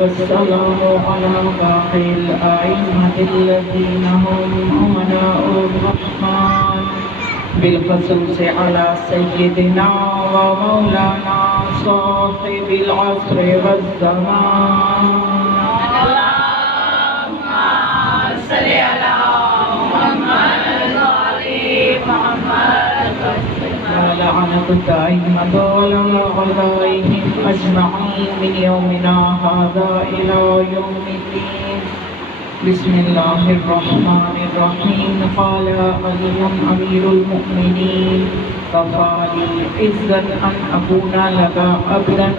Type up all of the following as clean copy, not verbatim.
والسلام على باقي الأئمة الذين هم أمناء الرحمن بالخصوص على سيدنا ومولانا صاحب العصر والزمان اللهم صل على محمد وعلى محمد ولعنة الدائمة على أعدائهم أجمعين من يومنا هذا إلى يوم الدين. بسم الله الرحمن الرحيم. قال علي أمير المؤمنين كفى لي عزا أن أكون لك عبدا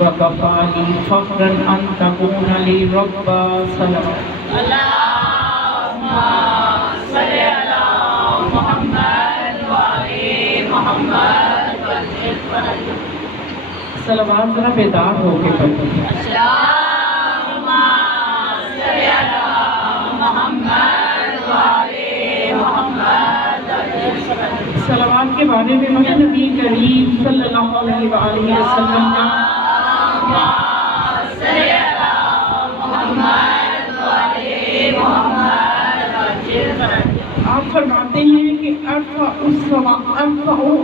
وكفى لي فخرا أن تكون لي ربا. صلوات اللهم صل على محمد وعلى محمد. صلوات ذرا بیدار ہو کے پڑھو. اللهم صل على محمد وعلى محمد. صلوات کے بارے میں نبی کریم صلی اللہ علیہ وآلہ وسلم کا آپ فرماتے ہیں کہ ارفعوا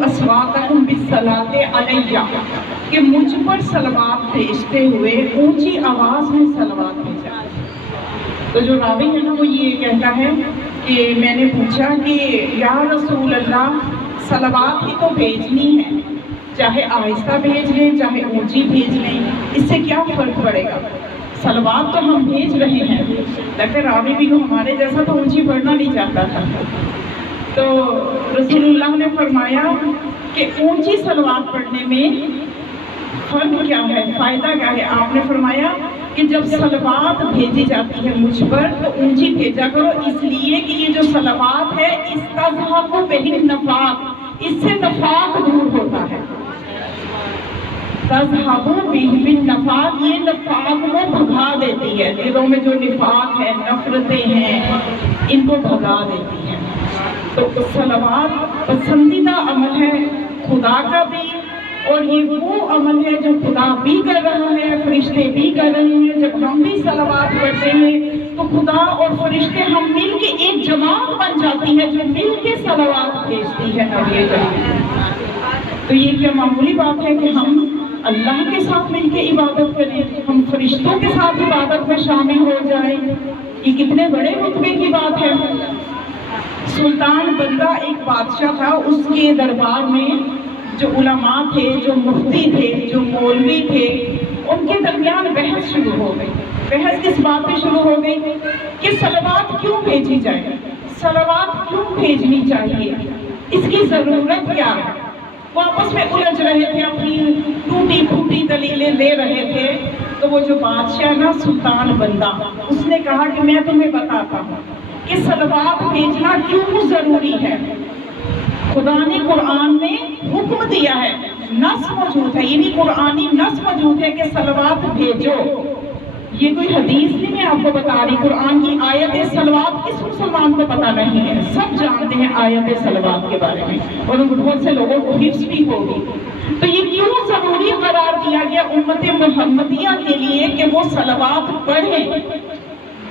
اصواتکم بالصلاۃ علیہ، کہ مجھ پر صلوات بھیجتے ہوئے اونچی آواز میں صلوات بھیجا. تو جو راوی ہے نا وہ یہ کہتا ہے کہ میں نے پوچھا کہ یا رسول اللہ صلوات ہی تو بھیجنی ہے، چاہے آہستہ بھیج لیں چاہے اونچی بھیج لیں، اس سے کیا فرق پڑے گا؟ صلوات تو ہم بھیج رہے ہیں. لیکن راوی بھی کو ہمارے جیسا تو اونچی پڑھنا نہیں چاہتا تھا. تو رسول اللہ نے فرمایا کہ اونچی صلوات پڑھنے میں فرق کیا ہے، فائدہ کیا ہے؟ آپ نے فرمایا کہ جب صلوات بھیجی جاتی ہے مجھ پر تو اونچی بھیجا کرو، اس لیے کہ یہ جو صلوات ہے استذهب به النفاق، اس سے نفاق دور ہوتا ہے. تذهب به النفاق، یہ نفاق کو بھگا دیتی ہے. دلوں میں جو نفاق ہے، نفرتیں ہیں، ان کو بھگا دیتی ہے. تو صلوات پسندیدہ عمل ہے خدا کا بھی، اور یہ وہ عمل ہے جو خدا بھی کر رہا ہے، فرشتے بھی کر رہے ہیں. جب ہم بھی صلوات پڑھتے ہیں تو خدا اور فرشتے ہم مل کے ایک جماعت بن جاتی ہے جو مل کے صلوات بھیجتی ہے نبی کریم. تو یہ کیا معمولی بات ہے کہ ہم اللہ کے ساتھ مل کے عبادت کریں، ہم فرشتوں کے ساتھ عبادت میں شامل ہو جائیں؟ یہ کتنے بڑے رتبے کی بات ہے. سلطان بندہ ایک بادشاہ تھا، اس کے دربار میں جو علماء تھے، جو مفتی تھے، جو مولوی تھے، ان کے درمیان بحث شروع ہو گئی. بحث کس بات پہ شروع ہو گئی کہ صلوات کیوں بھیجی جائے، صلوات کیوں بھیجنی چاہیے، اس کی ضرورت کیا ہے. وہ آپس میں الجھ رہے تھے، اپنی ٹوٹی پھوٹی دلیلیں دے رہے تھے. تو وہ جو بادشاہ نا سلطان بندہ، اس نے کہا کہ میں تمہیں بتاتا ہوں کہ صلوات بھیجنا کیوں ضروری ہے. خدا نے قرآن میں حکم دیا ہے، نص موجود ہے، یعنی قرآنی نص موجود ہے کہ صلوات بھیجو. یہ کوئی حدیث نہیں میں آپ کو بتا رہی، قرآن کی آیت صلوات کس مسلمان کو پتہ نہیں ہے؟ سب جانتے ہیں آیت صلوات کے بارے میں، اور بہت سے لوگوں کو حفظ بھی ہوگی. تو یہ کیوں ضروری قرار دیا گیا امت محمدیہ کے لیے کہ وہ صلوات پڑھیں؟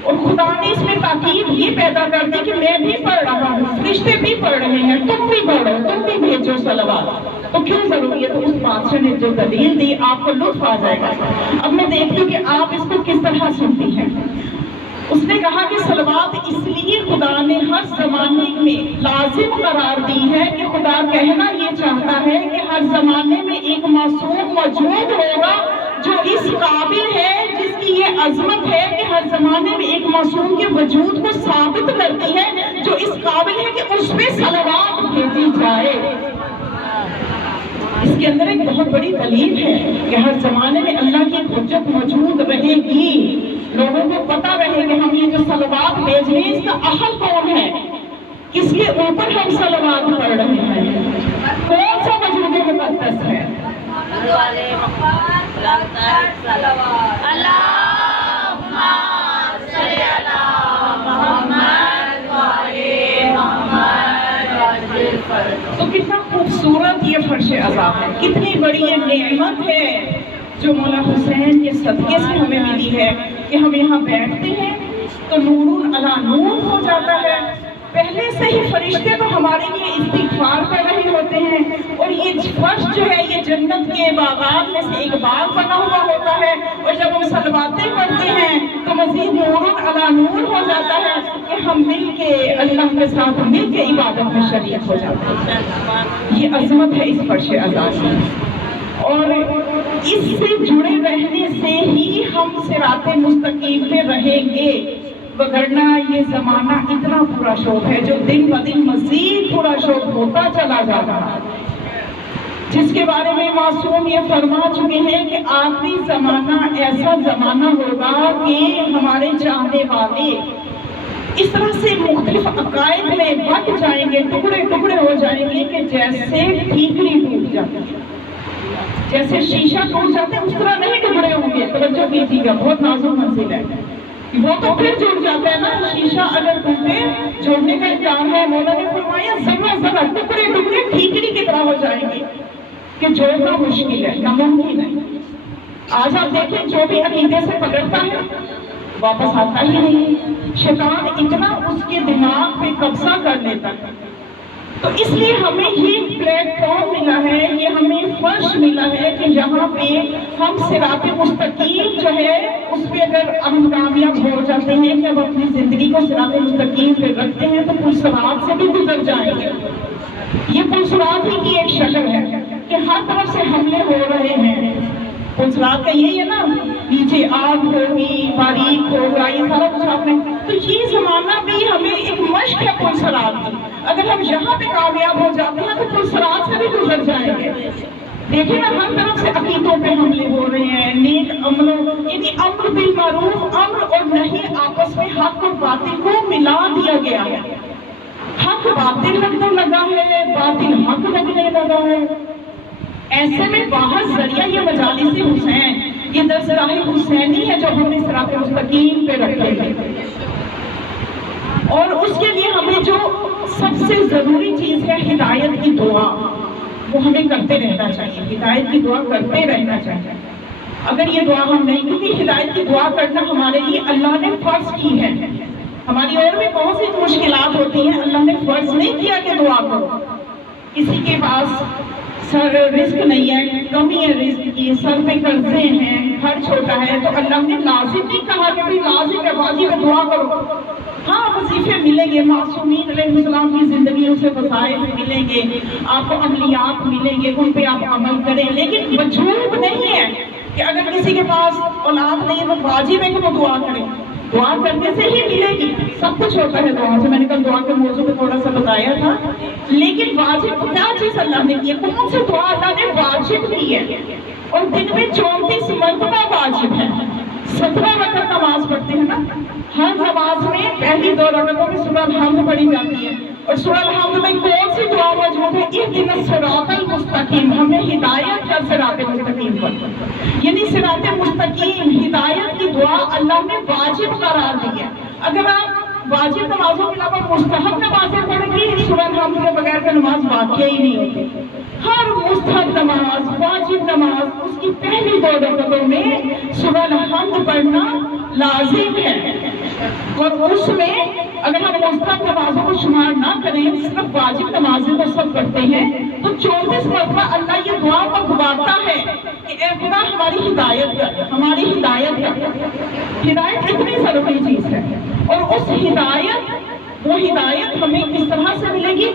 اور خدا نے اس میں تاکید یہ پیدا کر دی کہ میں بھی پڑھ رہا ہوں، فرشتے بھی پڑھ رہے ہیں، تم بھی پڑھو، تم بھی بھیجو صلوات. تو کیوں ضروری ہے؟ تو اس بادشاہ نے جو دلیل دی آپ کو لطف آ جائے گا. اب میں دیکھتی ہوں کہ آپ اس کو کس طرح سنتی ہیں. اس نے کہا کہ صلوات اس لیے خدا نے ہر زمانے میں لازم قرار دی ہے کہ خدا کہنا یہ چاہتا ہے کہ ہر زمانے میں ایک معصوم موجود ہوگا جو اس قابل ہے، جس کی یہ عظمت ہے کہ ہر زمانے میں ایک معصوم کے وجود کو ثابت کرتی ہے، جو اس قابل ہے کہ اس پہ صلوات بھیجی جائے. اس کے اندر ایک بہت بڑی دلیل ہے کہ ہر زمانے میں اللہ کی حجت موجود رہے گی، لوگوں کو پتہ رہے کہ ہم یہ جو صلوات بھیج رہے ہیں اس کا اہل کون ہے، کس کے اوپر ہم صلوات پڑھ رہے ہیں، کون سا وجود مقدس ہے. اللہم صلی علی محمد وعلی محمد. تو کتنا خوبصورت یہ فرش عذاب ہے، کتنی بڑی یہ نعمت ہے جو مولا حسین کے صدقے سے ہمیں ملی ہے. ہے کہ ہم یہاں بیٹھتے ہیں تو نور علی نور ہو جاتا ہے. پہلے سے ہی فرشتے تو ہمارے لیے استغفار کر رہے ہوتے ہیں، اور یہ فرش جو ہے یہ جنت کے باغات میں سے ایک باغ بنا ہوا ہوتا ہے، اور جب ہم صلواتیں پڑھتے ہیں تو مزید نور علی نور ہو جاتا ہے کہ ہم مل کے اللہ کے ساتھ مل کے عبادت میں شریک ہو جاتے ہیں. یہ عظمت ہے اس فرش عظیم کی، اور اس سے جڑے رہنے سے ہی ہم صراط مستقیم پہ رہیں گے. وگرنہ یہ زمانہ اتنا برا شوق ہے جو دن بدن مزید برا شوق ہوتا چلا جا رہا ہے، جس کے بارے میں معصوم یہ فرما چکے ہیں کہ آخری زمانہ ایسا زمانہ ہوگا کہ ہمارے چاہنے والے اس طرح سے مختلف عقائد میں بٹ جائیں گے، ٹکڑے ٹکڑے ہو جائیں گے کہ جیسے ٹھیکری ٹوٹ جاتی ہے، جیسے شیشہ ٹوٹ جاتے ہیں اس طرح نہیں ٹکڑے ہوں گے. توجہ کیجیے گا، بہت نازک منزل ہے. وہ تو پھر جڑ جاتا ہے نا، شیشہ اگر ٹوٹے جوڑنے کا کام ہے. مولا نے فرمایا ذرہ ذرہ ٹکڑے ٹکڑے ٹھیکری کی طرح ہو جائیں گے کہ جوڑنا مشکل ہے، ناممکن ہے. آج آپ دیکھیں جو بھی عقیدے سے پکڑتا ہے واپس آتا ہی نہیں. شیطان اتنا اس کے دماغ پہ قبضہ کر لیتا ہے. تو اس لیے ہمیں یہ پلیٹ فارم ملا ہے، یہ ہمیں فرش ملا ہے کہ جہاں پہ ہم صراط مستقیم جو ہے اس پہ اگر ہم کامیاب ہو جاتے ہیں کہ ہم اپنی زندگی کو صراط مستقیم پہ رکھتے ہیں تو پل صراط سے بھی گزر جائیں گے. یہ پل صراط ہی کی ایک شکل ہے کہ ہر طرف سے حملے ہو رہے ہیں. پل صراط کا یہی ہے نا، نیچے آگ ہوگی، باریک ہوگا، یہ سارا کچھ آپ نے. تو یہ زمانہ بھی ہمیں ایک مشق ہے پل صراط کی. اگر ہم یہاں پہ کامیاب ہو جاتے ہیں تو پل صراط سے بھی گزر جائیں گے. دیکھیں نا ہر طرف سے عقیدوں پہ حملے ہو رہے ہیں، نیک عملوں یعنی امر بالمعروف، امر اور نہیں آپس میں حق اور باطل کو ملا دیا گیا ہے. حق باطل لگنے لگا ہے، باطل حق لگنے لگا ہے. ایسے میں باہر ذریعہ یہ مجالس حسین، یہ درسگاہ حسینی ہے جو ہم نے صراط مستقیم پہ رکھے ہیں. اور اس کے لیے ہمیں جو سب سے ضروری چیز ہے ہدایت کی دعا، وہ ہمیں کرتے رہنا چاہیے. ہدایت کی دعا کرتے رہنا چاہیے. اگر یہ دعا ہم نہیں، کیونکہ ہدایت کی دعا کرنا ہمارے لیے اللہ نے فرض کی ہے. ہماری اور بھی بہت سی مشکلات ہوتی ہیں، اللہ نے فرض نہیں کیا کہ دعا کرو. کسی کے پاس رزق نہیں ہے، کمی ہے رزق کی، سر پہ قرضے ہیں، گھر چھوٹا ہے، تو اللہ نے لازم نہیں کہا کہ بھئی لازم ہے واجب ہے دعا کرو. ہاں وظیفے ملیں گے، معصومین علیہ السلام کی زندگیوں سے وظائف ملیں گے، آپ کو عملیات ملیں گے، ان پہ آپ عمل کریں. لیکن وجوب نہیں ہے کہ اگر کسی کے پاس اولاد نہیں ہے تو واجب ہے کہ وہ دعا کرے. دعا کرنے سے ہی ملے گی. سب کچھ ہوتا ہے دعا سے. میں نے کل دعا کے موضوع پہ تھوڑا سا بتایا تھا. لیکن واجب کیا چیز اللہ نے کی ہے؟ کون سی دعا اللہ نے واجب کی ہے؟ اور دن میں 34 مرتبہ واجب ہے. 17 رکعت نماز پڑھتے ہیں نا. ہر نماز میں پہلی 2 رکعتوں میں سورہ الحمد پڑھی جاتی ہے. اور سورہ الحمد میں کون سی دعا موجود ہے؟ اہدنا الصراط المستقیم، ہمیں ہدایت کا صراط مستقیم پر. یعنی صراط مستقیم ہدایت کی دعا اللہ نے واجب قرار دی ہے. اگر آپ واجب نمازوں کے علاوہ مستحب نمازیں پڑھیں گی، سورہ الحمد کے بغیر کا نماز واقع ہی نہیں ہوتی. ہر مستحب نماز، واجب نماز، اس کی پہلی 2 رکعتوں میں سورہ الحمد پڑھنا لازم ہے. اور اس میں اگر ہم مستحب نمازوں کو شمار نہ کریں، صرف واجب نمازیں کو سب پڑھتے ہیں، تو 34 مرتبہ اللہ یہ دعا پکواتا ہے کہ اے خدا ہماری ہدایت کر، ہماری ہدایت کر. ہدایت اتنی ضروری چیز ہے. اور اس ہدایت، وہ ہدایت ہمیں کس طرح سے ملے گی؟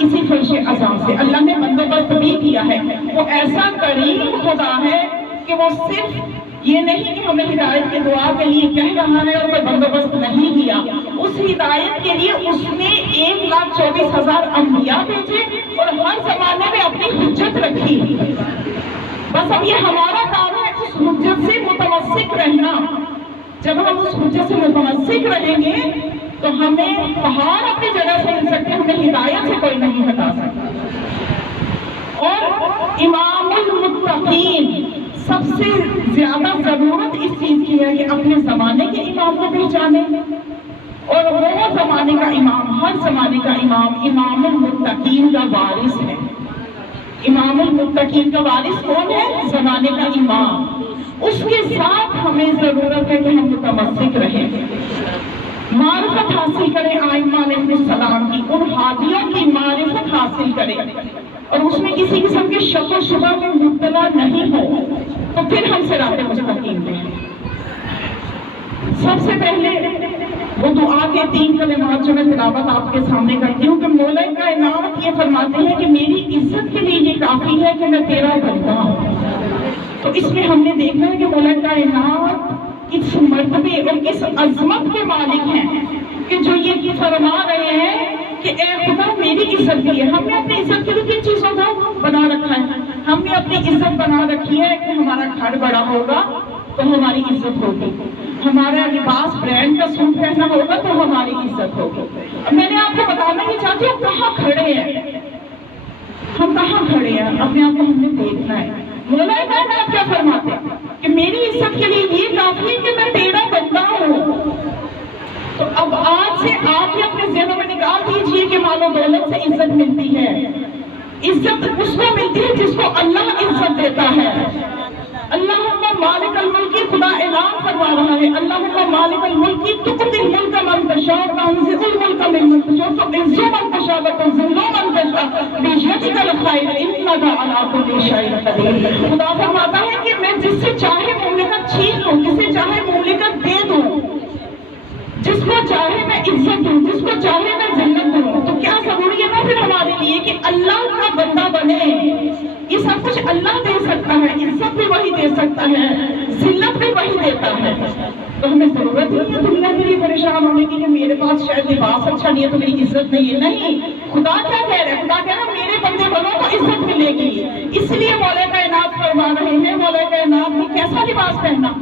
اسی فرش عظام سے. اللہ نے بندوبست بھی کیا ہے. وہ ایسا کریم خدا ہے کہ وہ صرف یہ نہیں کہ ہمیں ہدایت کی دعا کے لیے کہہ رہا ہے اور کوئی بندوبست نہیں کیا. اس ہدایت کے لیے اس نے 1,24,000 انبیاء بھیجے اور ہر زمانے میں اپنی حجت رکھی. بس اب یہ ہمارا کام ہے اس حجت سے متمسک رہنا. جب ہم اس حجت سے متمسک رہیں گے تو ہمیں پہاڑ اپنی جگہ سے مل سکتے، ہمیں ہدایت سے کوئی نہیں ہٹا سکتا. اور امام المتقین، سب سے زیادہ ضرورت اس چیز کی ہے کہ اپنے زمانے کے امام کو پہچانے. اور وہ زمانے کا امام، ہر زمانے کا امام، امام المتقین کا وارث ہے. امام المتقین کا وارث کون ہے؟ زمانے کا امام. اس کے ساتھ ہمیں ضرورت ہے کہ ہم متمسک رہیں، معرفت حاصل کریں آئمہ علیہ السلام کی، ان ہادیوں کی معرفت حاصل کریں، اور اس میں کسی قسم کے شک و شبہ میں مبتلا نہیں ہو، تو پھر ہم صراط مستقیم پہ ہیں۔ سب سے پہلے وہ دعا کے 3 کلمات جو میں تلاوت آپ کے سامنے کرتی ہوں کہ مولا کائنات یہ فرماتے ہیں کہ میری عزت کے لیے یہ کافی ہے کہ میں تیرا بندہ ہوں۔ تو اس میں ہم نے دیکھا ہے کہ مولا کائنات کس مرتبے اور کس عظمت کے مالک ہیں کہ جو یہ فرما رہے ہیں کہ اے خدا میری عزت کے لیے، ہم نے اپنی عزت کے لیے کن چیزوں کو بنا رکھا ہے؟ ہم نے اپنی عزت بنا رکھی ہے کہ ہمارا گھر بڑا ہوگا تو ہماری عزت ہوگی، ہمارا لباس برانڈ کا سوٹ پہننا ہوگا تو ہماری عزت ہوگی۔ اب میں نے آپ کو بتانا ہی چاہتی ہوں کہاں کھڑے ہیں ہم، کہاں کھڑے ہیں، اپنے آپ کو ہم نے دیکھنا ہے۔ مولا کائنات کیا فرماتے ہیں کہ میری عزت کے لیے یہ کافی ہے کہ میں تیرا بندہ ہوں۔ تو اب آج سے آپ یہ اپنے ذہنوں میں نکال دیجئے کہ مال و دولت سے عزت ملتی ہے، عزت اس کو ملتی ہے جس کو اللہ عزت دیتا ہے۔ اللہم مالک الملک، خدا اعلان فرما رہا ہے اللہم مالک الملک تؤتی الملک من تشاء وتنزع الملک ممن تشاء وتعز من تشاء وتذل من تشاء بیدک الخیر انک علی کل شیء قدیر۔ خدا فرماتا ہے کہ میں جس سے چاہے مملکت چھین لوں، جسے چاہے مملکت دے دوں، جس کو چاہے میں عزت دوں، جس کو چاہے میں ذلت دوں۔ تو کیا ضروری ہے نا پھر ہمارے لیے کہ اللہ کا بندہ بنے؟ یہ سب کچھ اللہ دے سکتا ہے، عزت بھی وہی دے سکتا ہے، ذلت بھی وہی دیتا ہے۔ تو ہمیں ضرورت نہیں ہے دنیا کے لیے پریشان ہونے کی کہ میرے پاس شاید لباس اچھا نہیں ہے تو میری عزت نہیں ہے۔ نہیں، خدا کیا کہہ رہے ہیں؟ خدا کہہ رہا ہے میرے بندے بنو تو عزت ملے گی۔ اس لیے مولا کائنات فرما رہے ہیں، مولا کائنات نے کیسا لباس پہنا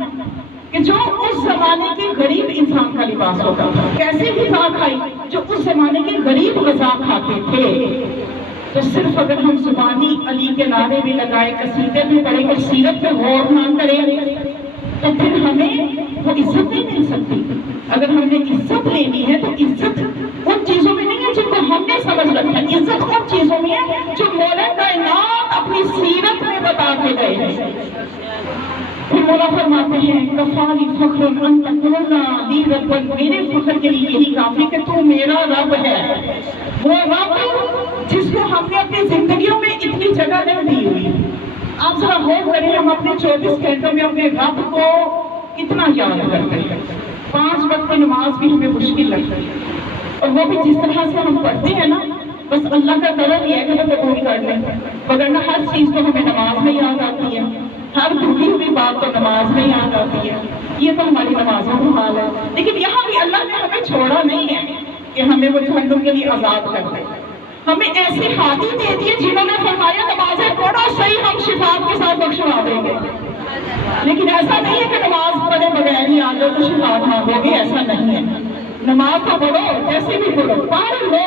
کہ جو اس زمانے کے غریب انسان کا لباس ہوتا تھا۔ کیسے غذا کھائی؟ جو اس زمانے کے غریب غذا کھاتے تھے۔ تو صرف اگر ہم زبانی علی کے نعرے بھی لگائے، قصیدے بھی پڑھیں اور سیرت پہ غور نہ کریں تو پھر ہمیں وہ عزت نہیں مل سکتی۔ اگر ہم نے عزت لینی ہے تو عزت ان چیزوں میں نہیں ہے جن کو ہم نے سمجھ رکھا ہے، عزت ان چیزوں میں ہے جو مولا کائنات اپنی سیرت میں بتا کے گئے ہیں۔ پھر مولا فرماتے ہیں کفانی فخر ان تکون لی رب، میرے فخر کے لیے یہی کافی کہ تو میرا رب ہے، وہ رب جس کو ہم نے اپنی زندگیوں میں اتنی جگہ نہیں دی ہوئی۔ آپ ذرا غور کریں، ہم اپنے 24 گھنٹوں میں اپنے رب کو کتنا یاد کرتے ہیں؟ 5 وقت کی نماز بھی ہمیں مشکل لگتی ہے، اور وہ بھی جس طرح سے ہم پڑھتے ہیں نا، بس اللہ کا کرم یہ ہے کہ وہ قبول کر لیں، وگرنہ ہر چیز تو ہمیں نماز میں یاد آتی ہے، ہر بھولی ہوئی بات تو نماز میں یاد آتی ہے۔ یہ تو ہماری نمازوں کا حال ہے، لیکن یہاں بھی اللہ نے ہمیں چھوڑا نہیں ہے کہ ہمیں وہ جہنم کے لیے آزاد کر دیں۔ ہمیں ایسی ہادی دے دی جنہوں نے فرمایا نمازیں پڑھو صحیح، ہم شفاعت کے ساتھ بخشوا دیں گے، لیکن ایسا نہیں ہے کہ نماز پڑھے بغیر ہی آ جاؤ تو شفاعت مانگو گے، ایسا نہیں ہے۔ نماز تو پڑھو، جیسے بھی پڑھو، پڑھ لو،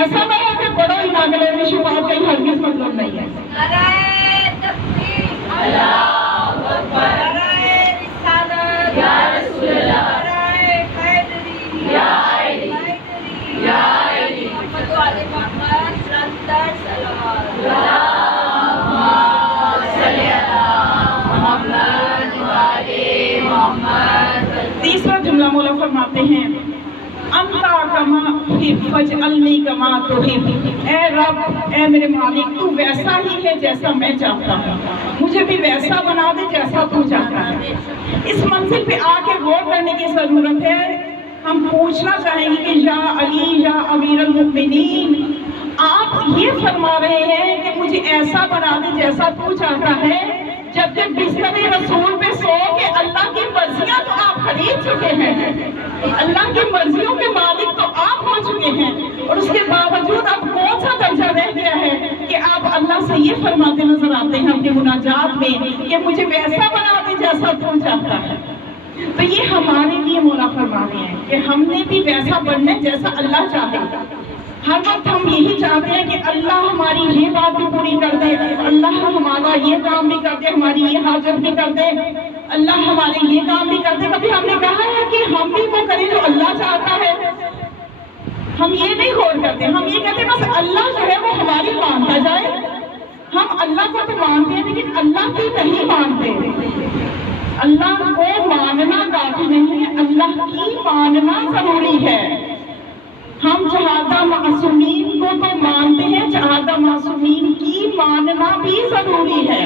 ایسا نہ ہو کہ پڑھو ہی نہ ملے، میں شفاعت کا ہی ہرگز مطلب نہیں ہے۔ اللہ اکبر، رسالت یا رسول اللہ، حیدری یا علی یا علی، محمد و آل محمد، صلوات اللہم صلی علی محمد و آل محمد۔ تیسرا جملہ مولا فرماتے ہیں انتا کما تحب فاجعلنی کما تحب، اے رب، اے میرے مالک، تو ویسا ہی ہے جیسا میں چاہتا ہوں، مجھے بھی ویسا بنا دے جیسا تو چاہتا ہے۔ اس منزل پہ آ کے غور کرنے کی ضرورت ہے۔ ہم پوچھنا چاہیں گے کہ یا علی یا امیر المؤمنین، آپ یہ فرما رہے ہیں کہ مجھے ایسا بنا دے جیسا تو چاہتا ہے، جبکہ بستر رسول پہ سو کے اللہ کی مرضیاں تو آپ خرید چکے ہیں، اللہ کی مرضیوں کے مالک تو آپ ہو چکے ہیں، اور اس کے باوجود اب کون سا درجہ رہ گیا ہے کہ آپ اللہ سے یہ فرماتے نظر آتے ہیں اپنی مناجات میں کہ مجھے ویسا بنا دے جیسا تو چاہتا ہے۔ تو یہ ہمارے لیے مولا فرما رہے ہیں کہ ہم نے بھی ویسا بننا ہے جیسا اللہ چاہے گا۔ ہر وقت ہم یہی چاہتے ہیں کہ اللہ ہماری یہ بات بھی پوری کر دے، اللہ ہمارا یہ کام بھی کر دے، ہماری یہ حاجت بھی کر دے، اللہ ہمارے یہ کام بھی کر دے۔ کبھی ہم نے کہا ہے کہ ہم بھی وہ کریں جو اللہ چاہتا ہے؟ ہم یہ نہیں غور کرتے، ہم یہ کہتے ہیں بس اللہ جو ہے وہ ہماری مانتا جائے، ہم اللہ کو تو مانتے ہیں لیکن اللہ کی نہیں مانتے. اللہ کو ماننا کافی نہیں ہے، اللہ کی ماننا ضروری ہے. ہم شہادہ معصومین کو تو مانتے ہیں، شہادہ معصومین کی ماننا بھی ضروری ہے.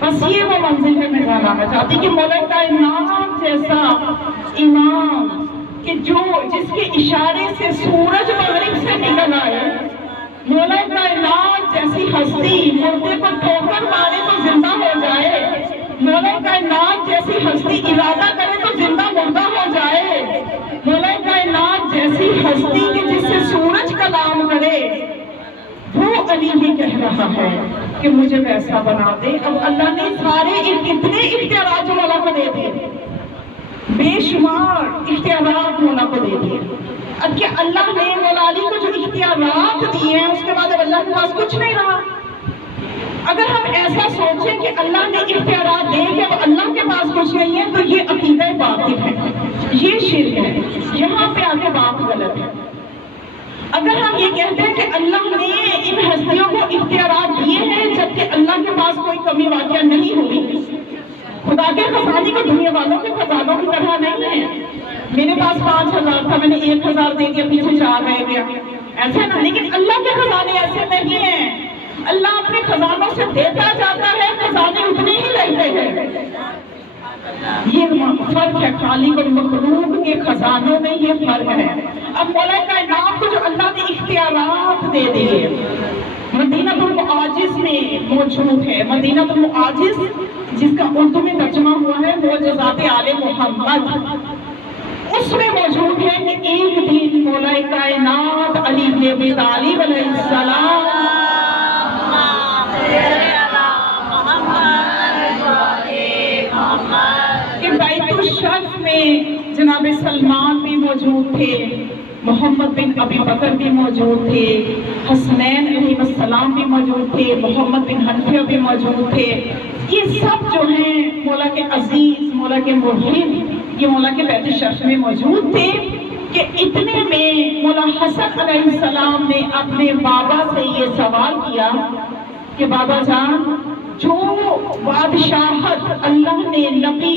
بس یہ وہ منزل ہے میں بتانا چاہتی کہ مولا کائنات جیسا امام کہ جس کے اشارے سے سورج مغرب سے نکل آئے، مولا کائنات جیسی ہستی مردے کو ٹھوکر مارے تو زندہ ہو جائے، مولا کائنات جیسی ہستی ارادہ کرے تو زندہ مردہ ہو جائے، مولا کائنات جیسی ہستی کہ جس سے سورج کلام کرے، وہ علی بھی کہہ رہا ہے کہ مجھے ویسا بنا دے. اب اللہ نے سارے اتنے اختیارات مولا کو دے دیے، بے شمار اختیارات مولا کو دے دیے. اب کہ اللہ نے مولا علی کو جو اختیارات دیے ہیں اس کے بعد اب اللہ کے پاس کچھ نہیں رہا. اگر ہم ایسا سوچیں کہ اللہ نے اختیارات دے کہ اب اللہ کے پاس کچھ نہیں ہے تو یہ عقیدہ باطل ہے، یہ شرک ہے. یہاں پہ آگے بات غلط ہے. اگر ہم یہ کہتے ہیں کہ اللہ نے ان ہستیوں کو اختیارات دیے ہیں جبکہ اللہ کے پاس کوئی کمی واقعہ نہیں ہوئی، خدا کے خزانے کو دنیا والوں کے خزانوں کی طرح نہیں ہے. میرے پاس 5,000 تھا، میں نے 1,000 دے دیا، پیچھے 4 رہ گیا، ایسا نا. لیکن اللہ کے خزانے ایسے نہیں ہیں. اللہ اپنے خزانوں سے دیتا جاتا ہے، خزانے اتنے ہی رہتے ہیں. یہ فرق ہے خالق اور مخلوق کے خزانوں میں، یہ فرق ہے. اب مولا کائنات کو جو اللہ نے اختیارات دے دیے، مدینہ المعاجز میں موجود ہے. مدینہ المعاجز جس کا اردو میں ترجمہ ہوا ہے معجزات آل محمد، اس میں موجود ہے کہ ایک دن مولا کائنات علی بن ابی طالب علیہ السلام کہ بیت الشرف میں جناب سلمان بھی موجود تھے، محمد بن ابی بکر بھی موجود تھے، حسنین علیہ السلام بھی موجود تھے، محمد بن حنفیہ بھی موجود تھے. یہ سب جو ہیں مولا کے عزیز، مولا کے محب، یہ مولا کے بیت الشرف میں موجود تھے. کہ اتنے میں مولا حسن علیہ السلام نے اپنے بابا سے یہ سوال کیا کہ بابا جان، جو بادشاہت اللہ نے نبی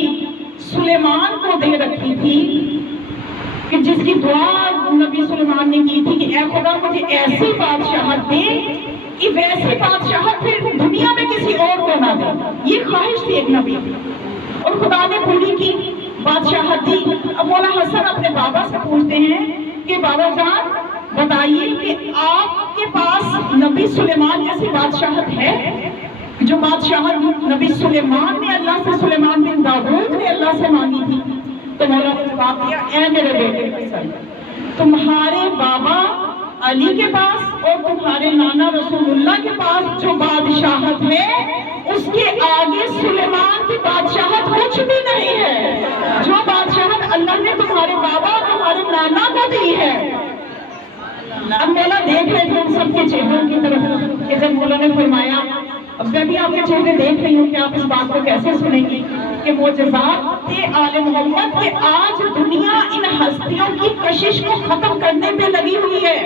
سلیمان کو دے رکھی تھی، کہ جس کی دعا نبی سلیمان نے کی تھی کہ اے خدا مجھے ایسی بادشاہت دے کہ ویسی بادشاہت پھر دنیا میں کسی اور کو نہ دے. یہ خواہش تھی ایک نبی کی، اور خدا نے پوری کی، بادشاہت دی. اب مولا حسن اپنے بابا سے پوچھتے ہیں کہ بابا جان بتائیے کہ آپ کے پاس نبی سلیمان جیسی بادشاحت ہے؟ جو بادشاہت نبی سلیمان نے اللہ سے، سلیمان بن داؤد نے اللہ سے مانگی تھی. تو مولا نے جواب دیا، اے میرے بیٹے حسن، تمہارے بابا علی کے پاس اور تمہارے نانا رسول اللہ کے پاس جو بادشاہت ہے اس کے آگے سلیمان کی بادشاہت کچھ بھی نہیں ہے. جو بادشاہت اللہ نے تمہارے بابا اور تمہارے نانا کو دی ہے. اب مولا دیکھ رہے تھے ان سب کے چہروں کی طرف کہ جب مولا نے فرمایا، اب میں بھی آپ کے چہرے دیکھ رہی ہوں کہ آپ اس بات کو کیسے سنیں گی کہ معجزات آل محمد کہ آج دنیا ان ہستیوں کی کشش کو ختم کرنے پہ لگی ہوئی ہے.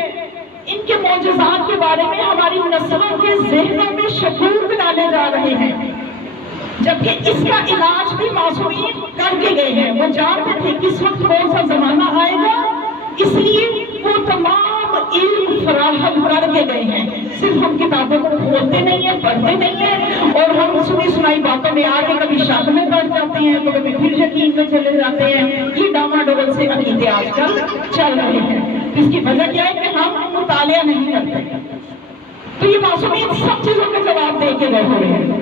ان کے معجزات کے بارے میں ہماری نسلوں کے ذہنوں میں شکوک ڈالے جا رہے ہیں، جبکہ اس کا علاج بھی معصومین کر کے گئے ہیں. وہ جانتے تھے کس وقت کون سا زمانہ آئے گا، اس لیے وہ تمام علم فراہم کر کے گئے ہیں. صرف ہم کتابوں کو کھولتے نہیں ہیں، پڑھتے نہیں ہیں، اور ہم سنی سنائی باتوں میں آ کے کبھی شک میں پڑ جاتے ہیں تو کبھی پھر یقین میں چلے جاتے ہیں. یہ ڈاما ڈول سے عقیدے آج کل چل رہے ہیں. اس کی وجہ کیا ہے کہ ہم مطالعہ نہیں کرتے. تو یہ معصومین سب چیزوں کے جواب دے کے گئے ہوئے ہیں.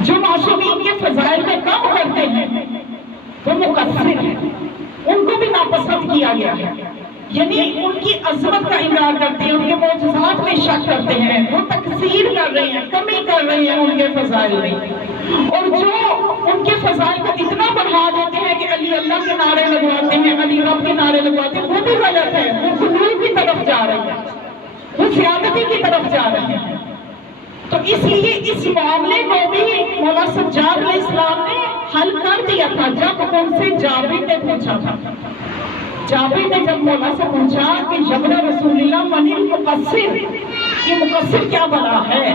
جو معصومین کے فضائل میں کم کرتے ہیں وہ مقصر ہیں، ان کو بھی ناپسند کیا گیا ہے. یعنی ان کی عظمت کا انکار کرتے ہیں، ان کے معجزات میں شک کرتے ہیں، وہ تقصیر کر رہے ہیں، کمی کر رہے ہیں ان کے فضائل میں. اور جو ان کے فضائل کو اتنا بڑھا دیتے ہیں کہ علی اللہ کے نعرے لگواتے ہیں، علی رب کے نعرے لگواتے ہیں، وہ بھی غلط ہے. وہ غلو کی طرف جا رہے ہیں، وہ زیادتی کی طرف جا رہے ہیں. تو اس لیے اس معاملے کو بھی مولا سجاد علیہ السلام نے حل کر دیا تھا جب ان سے جابر نے پوچھا تھا. جابر نے جب مولا سے پوچھا کہ یبن رسول اللہ من المقصر، یہ مقصر کیا بنا ہے،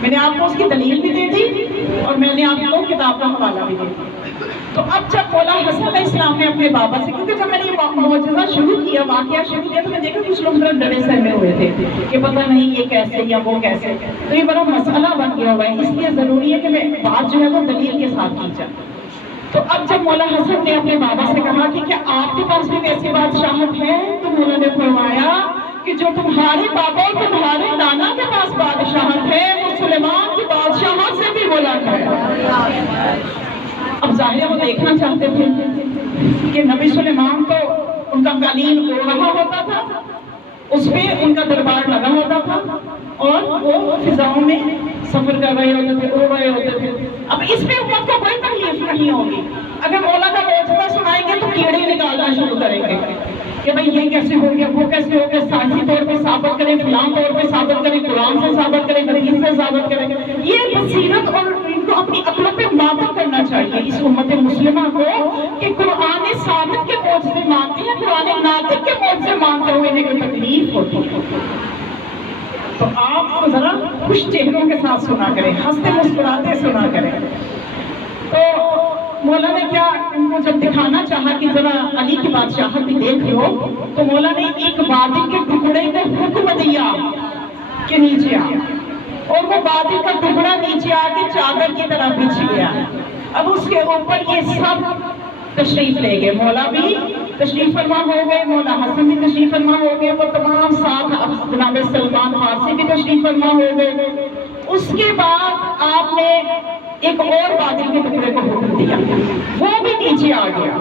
میں نے آپ کو اس کی دلیل بھی دے دی اور میں نے آپ کو کتاب کا حوالہ بھی دے دیا۔ تو اب جب مولا حسن علیہ السلام نے اپنے بابا سے، کیونکہ جب میں نے یہ معجزہ شروع کیا، واقعہ شروع کیا، تو میں دیکھا کچھ لوگ ذرا ڈرے سہمے ہوئے تھے کہ پتہ نہیں یہ کیسے یا وہ کیسے، تو یہ بڑا مسئلہ بن گیا ہوا ہے، اس لیے ضروری ہے کہ میں بات جو ہے وہ دلیل کے ساتھ کی جائے۔ تو اب جب مولا حسن نے اپنے بابا سے کہا کہ کیا آپ کے پاس بھی ویسی بادشاہت ہے، تو مولا نے فرمایا کہ جو تمہارے بابا اور تمہارے نانا کے پاس بادشاہت ہے وہ سلیمان کی بادشاہت سے بھی بلند ہے۔ اب ظاہر وہ دیکھنا چاہتے تھے کہ نبی سلیمان تو ان کا قالین اڑ رہا ہوتا تھا، اس پہ ان کا دربار لگا ہوتا تھا اور وہ فضاؤں میں سفر کر رہے ہوتے تھے، اڑ رہے ہوتے تھے۔ اب اس پہ امت کو کوئی تکلیف نہیں ہوگی، اگر مولا کا معجزہ سنائیں گے تو کیڑے نکالنا شروع کریں گے کہ بھئی یہ کیسے ہو گیا، وہ کیسے ہو گیا، سائنسی طور پہ ثابت کریں، فلاں طور پہ ثابت کریں، قرآن سے ثابت کریں، حدیث سے ثابت کریں۔ یہ بصیرت اور ان کو اپنی عقلوں پہ ماتم کرنا چاہیے اس امت مسلمہ کو کہ قرآن ثابت کے معجزے مانتے ہیں، قرآن ناطق کے معجزے مانتے ہوئے انہیں کوئی تکلیف ہوتی ہے۔ تو آپ ذرا خوش چہروں کے ساتھ سنا کریں، ہنستے مسکراتے سنا کریں۔ تو مولا نے کیا ان کو جب دکھانا چاہا کہ ذرا علی کی بادشاہت بھی دیکھ لو، تو مولا نے ایک بادل کے ٹکڑے کو حکم دیا کہ نیچے آ، اور وہ بادل کا ٹکڑا نیچے آ کے چادر کی طرح بچھ گیا۔ اب اس کے اوپر یہ سب تشریف لے گئے، مولا بھی تشریف فرما ہو گئے، مولا حسن بھی تشریف فرما ہو گئے، وہ تمام ساتھ جناب سلمان فارسی بھی تشریف فرما ہو گئے۔ اس کے بعد آپ نے ایک اور بادل کے ٹکڑے کو حکم دیا، وہ بھی نیچے آ گیا۔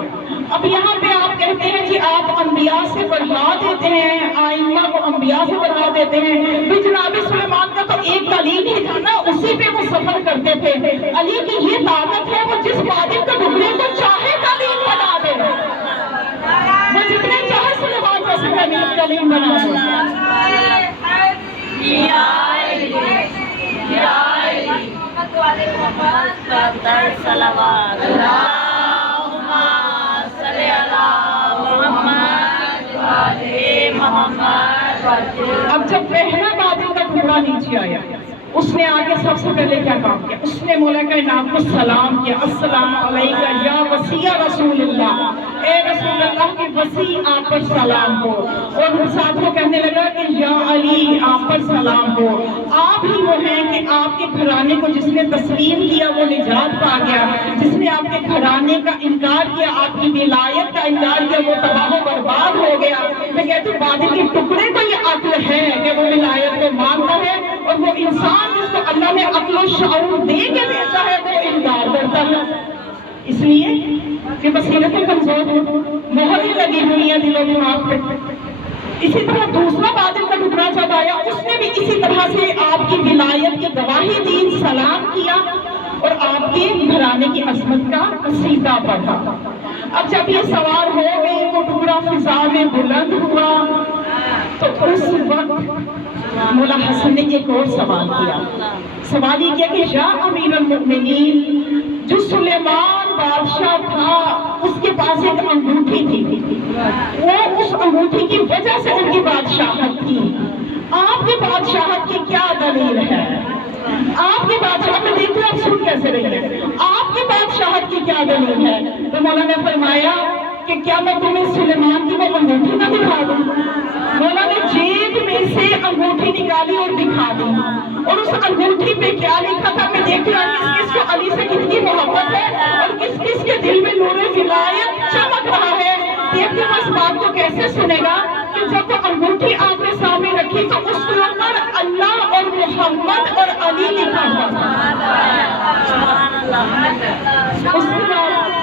اب یہاں پہ آپ کہتے ہیں جی آپ انبیاء سے بڑھا دیتے ہیں، آئمہ کو انبیاء سے بڑھا دیتے ہیں، بھی جناب سلیمان کا تو ایک قالین ہی تھا نا، اسی پہ وہ سفر کرتے تھے۔ علی کی یہ طاقت ہے، وہ جس بادل کے ٹکڑے کو چاہے قالین بنا دے، وہ جتنے چاہے سلیمان کو سے قالین بنا دے۔ اب جب پہلا بادل کا ٹکڑا نیچے آیا، اس نے آگے سب سے پہلے کیا کام کیا؟ اس نے مولا کائنات کو سلام کیا، السلام علیکہ یا وسیع رسول اللہ، اے رسول اللہ کی وسیع آپ پر سلام ہو۔ اور ساتھ وہ کہنے لگا کہ یا علی آپ پر سلام ہو، آپ ہی وہ ہیں کہ آپ کے گھرانے کو جس نے تسلیم کیا وہ نجات پا گیا، جس نے آپ کے گھرانے کا انکار کیا، آپ کی ولایت کا انکار کیا، وہ تباہ و برباد ہو گیا۔ میں کہتی ہوں بادل کے ٹکڑے کو یہ عقل ہے کہ وہ ولایت کو مانتا ہے، اور وہ انسان جس کو اللہ نے عقل و شعور دے کے بھیجا ہے وہ انکار کرتا ہے، اس لیے کہ بصیرتیں کمزور ہیں، مہریں لگی ہوئی ہیں دل و دماغ پہ۔ اسی طرح دوسرا بادل کا ٹکڑا جب آیا، اس نے بھی اسی طرح سے آپ کی ولایت کی گواہی دی، سلام کیا اور آپ کے گھرانے کی عظمت کا قصیدہ پڑھا۔ اب جب یہ سوار ہو گئے، وہ ٹکڑا فضا میں بلند ہوا، تو اس وقت مولا حسن نے ایک اور سوال کیا۔ سوال یہ کیا کہ یا امیر المؤمنین، جو سلیمان بادشاہ تھا اس کے پاس ایک انگوٹھی تھی، وہ اس انگوٹھی کی وجہ سے ان کی بادشاہت تھی، آپ کی بادشاہت کی کیا دلیل ہے؟ آپ کی بادشاہت میں دیکھو آپ سن کیسے رہی ہے، آپ کی بادشاہت کی کیا دلیل ہے؟ تو مولا نے فرمایا کہ کیا میں تمہیں سلیمان کی وہ انگوٹھی نہ دکھا دوں؟ مولا نے جیب میں سے انگوٹھی نکالی اور دکھا دی، اور اس انگوٹھی پہ کیا لکھا تھا میں دیکھ رہا کس کس کو علی سے کتنی محبت ہے اور کس کس کے دل میں نور ولایت چمک رہا ہے۔ دیکھتے ہیں اس بات کو کیسے سنے گا کہ جب وہ انگوٹھی آپ نے سامنے رکھی تو اس کے اوپر اللہ اور محمد اور علی لکھا ہوا تھا۔ اس کے بعد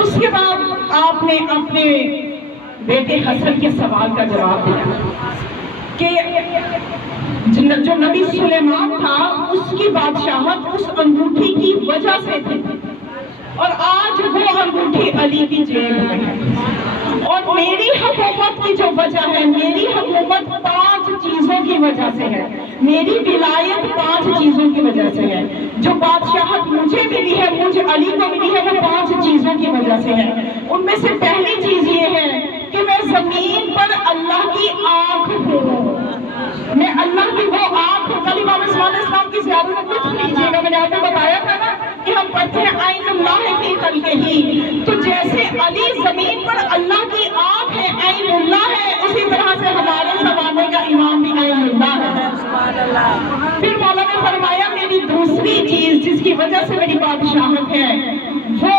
اس کے بعد آپ نے اپنے بیٹے حسن کے سوال کا جواب دیا کہ جو نبی سلیمان تھا اس کی بادشاہت اس انگوٹھی کی وجہ سے تھی، اور آج وہ انگوٹھی علی کی جیب میں ہے، اور میری حکومت کی جو وجہ ہے، میری حکومت 5 چیزوں کی وجہ سے ہے۔ میری ولایت 5 چیزوں کی وجہ سے ہے. جو بادشاہت مجھے ملی ہے، مجھے علی کو ملی ہے، وہ 5 چیزوں کی وجہ سے ہے. ان میں سے پہلی چیز یہ ہے کہ میں زمین پر اللہ کی آنکھ ہوں. میں اللہ کی وہ آنکھ ہوں. کل امام علیہ السلام کی زیارت مت کیجیے گا، میں نے آپ کو بتایا تھا نا کہ ہم پڑھتے ہیں عین اللہ فی خلقہ. تو جیسے علی زمین پر اللہ کی آنکھ ہے، عین اللہ ہے، اسی طرح سے ہمارے زمانے کا امام بھی عین اللہ ہے. پھر مولا نے فرمایا میری دوسری چیز جس کی وجہ سے میری بادشاہت ہے وہ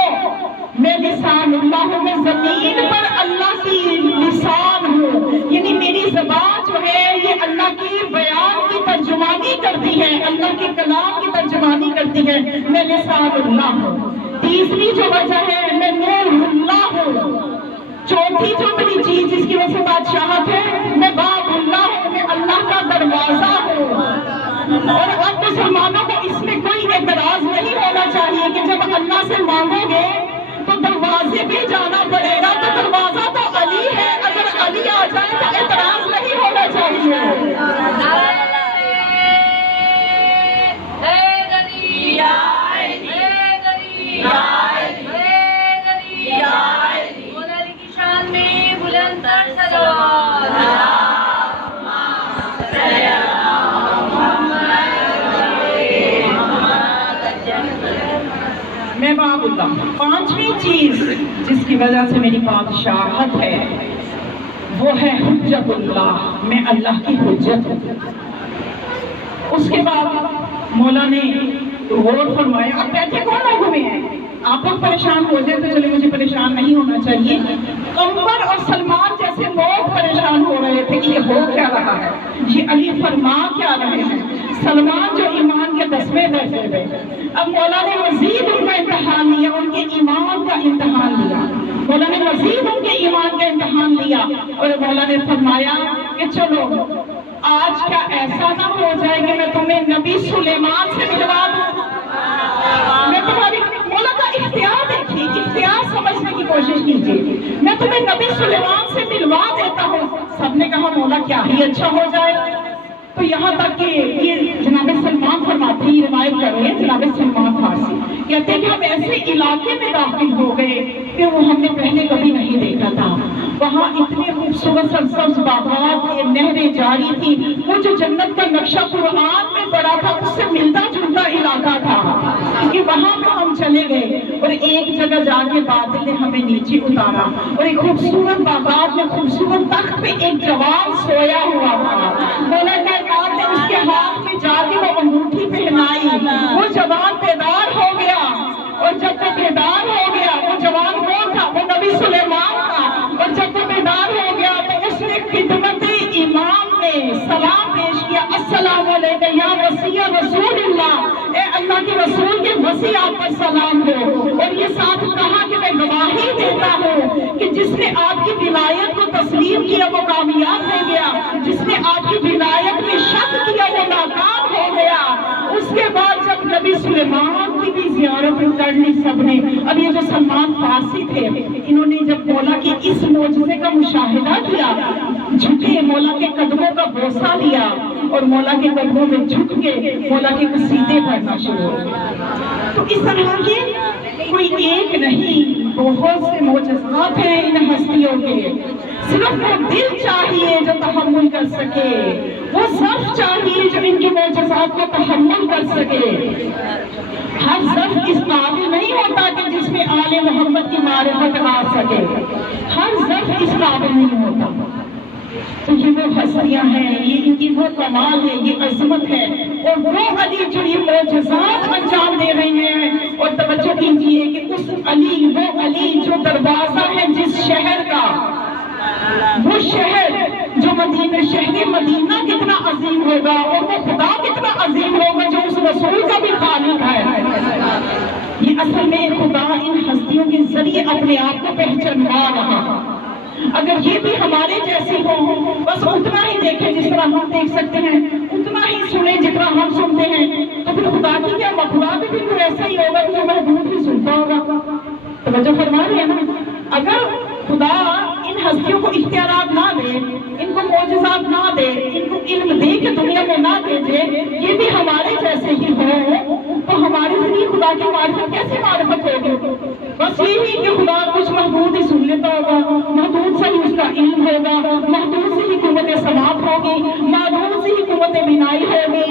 میں لسان اللہ ہوں. میں زمین پر اللہ کی لسان ہوں، یعنی میری زبان جو ہے یہ اللہ کی بیان کی ترجمانی کرتی ہے، اللہ کے کلام کی ترجمانی کرتی ہے. میں لسان اللہ ہوں. تیسری جو وجہ ہے میں نور اللہ ہوں. چوتھی جو میری چیز جس کی وجہ سے بادشاہت ہے میں باب اللہ ہوں، میں اللہ کا دروازہ ہوں. اور اب مسلمانوں کو اس میں کوئی اعتراض نہیں ہونا چاہیے کہ جب اللہ سے مانگو گے تو دروازے پہ جانا پڑے گا. تو دروازہ تو علی ہے، اگر علی آ جائے تو اعتراض نہیں ہونا چاہیے. میں باب اللہ. 5ویں چیز جس کی وجہ سے میری بادشاہت ہے وہ ہے حجت اللہ. میں اللہ کی حجت ہوں. اس کے بعد مولا نے غور فرمایا. اب بیٹھے کون لوگوں میں ہیں؟ آپ لوگ پریشان ہو جائے تو چلے مجھے پریشان نہیں ہونا چاہیے. قمر اور سلمان جیسے لوگ پریشان ہو رہے تھے کہ یہ ہو کیا رہا ہے، یہ علی فرما کیا رہے ہیں. سلمان جو ایمان کے 10ویں درجے میں. اب مولا نے مزید ان کا امتحان لیا، ان کے ایمان کا امتحان لیا. مولا نے مزید ان کے ایمان کا امتحان لیا اور مولا نے فرمایا کہ چلو آج کیا ایسا نہ ہو جائے کہ میں تمہیں نبی سلیمان سے ملوا دوں. میں تمہاری مولا کا اختیار دیکھیے، اختیار سمجھنے کی کوشش کیجیے. میں تمہیں نبی سلیمان سے ملوا دیتا ہوں. سب نے کہا مولا کیا ہی اچھا ہو جائے. تو یہاں تک کہ یہ جناب سلمان فرماتے ہیں، روایت کر رہے ہیں جناب سلمان فارسی کہتے ہیں کہ ہم ایسے علاقے میں داخل ہو گئے کہ وہ ہم نے پہلے کبھی نہیں دیکھا تھا. وہاں اتنے خوبصورت سرسبز باغات تھے، نہریں جاری تھی. وہ جو جنت کا نقشہ قرآن میں پڑا تھا اس سے ملتا جلتا علاقہ تھا کہ وہاں پہ ہم چلے گئے. اور ایک جگہ جا کے بادل نے ہمیں نیچے اتارا اور ایک خوبصورت باغات میں خوبصورت تخت پہ ایک جوان سویا ہوا تھا. مولا نے اس کے ہاتھ میں جا کے وہ انگوٹھی پہنائی. وہ جوان بیدار ہو گیا اور جب وہ بیدار ہو گیا وہ جوان کون تھا؟ وہ نبی سلیمان تھا. اور جب وہ بیدار ہو گیا تو اس نے خدمت امام میں سلام پیش کیا. السلام علیکم یا وصی رسول اللہ، اے اللہ کے رسول کے وصی آپ پر سلام ہو. اور یہ ساتھ کہا کہ میں گواہی دیتا ہوں کہ جس نے آپ کی ولایت کو تسلیم کیا وہ کامیاب ہو گیا، جس نے آپ کی ولایت میں شک کیا وہ ناکام ہو گیا. اس کے بعد جب نبی سلیمان کی بھی زیارت کر لی سب نے. اب یہ جو سلمان فارسی تھے انہوں نے جب مولا کے اس معجزے کا مشاہدہ کیا، جھکے مولا کے قدموں کا بوسہ لیا اور مولا کے قدموں میں جھک کے مولا کے قصیدے پڑھنا شروع ہو گیا. تو اس طرح کے کوئی ایک نہیں، بہت سے معجزات ہیں ان ہستیوں کے. صرف وہ دل چاہیے جو تحمل کر سکے، وہ ظرف چاہیے جو ان کے معجزات کو تحمل کر سکے. ہر ظرف اس قابل نہیں ہوتا کہ جس میں آل محمد کی معرفت آ سکے. ہر ظرف اس قابل نہیں ہوتا. تو یہ وہ ہستیاں ہیں، یہ ان کی وہ کمال ہے، یہ عظمت ہے. اور وہ علی جو یہ معجزات انجام دے رہے ہیں. اور توجہ کیجیے کہ اس علی، وہ علی جو دروازہ ہے جس شہر کا، وہ شہر جو مدینہ، شہر مدینہ کتنا عظیم ہوگا اور وہ خدا کتنا عظیم ہوگا جو اس رسول کا بھی خالق ہے. یہ اصل میں خدا ان ہستیوں کے ذریعے اپنے آپ کو پہچانوا رہا. اگر یہ بھی ہمارے جیسے ہوں، بس اتنا ہی دیکھیں جس طرح ہم دیکھ سکتے ہیں، اتنا ہی سنیں جتنا ہم سنتے ہیں، تو پھر خدا کی کیا مخلوقات بھی تو ایسا ہی ہوگا کہ محدود ہی سنتا ہوگا. توجہ فرما رہے ہیں نا. اگر خدا ان ہستیوں کو اختیارات نہ دے، ان کو معجزات نہ دے، ان کو علم دے کے دنیا میں نہ بھیجے، خدا کی معرفت کیسے معرفت ہوگی؟ بس یہی کہ خدا کچھ محدود ہی سن لیتا ہوگا، محدود سے ہی اس کا علم ہوگا، محدود سے ہی قوت سماعت ہوگی، محدود سے ہی قوت بینائی ہوگی.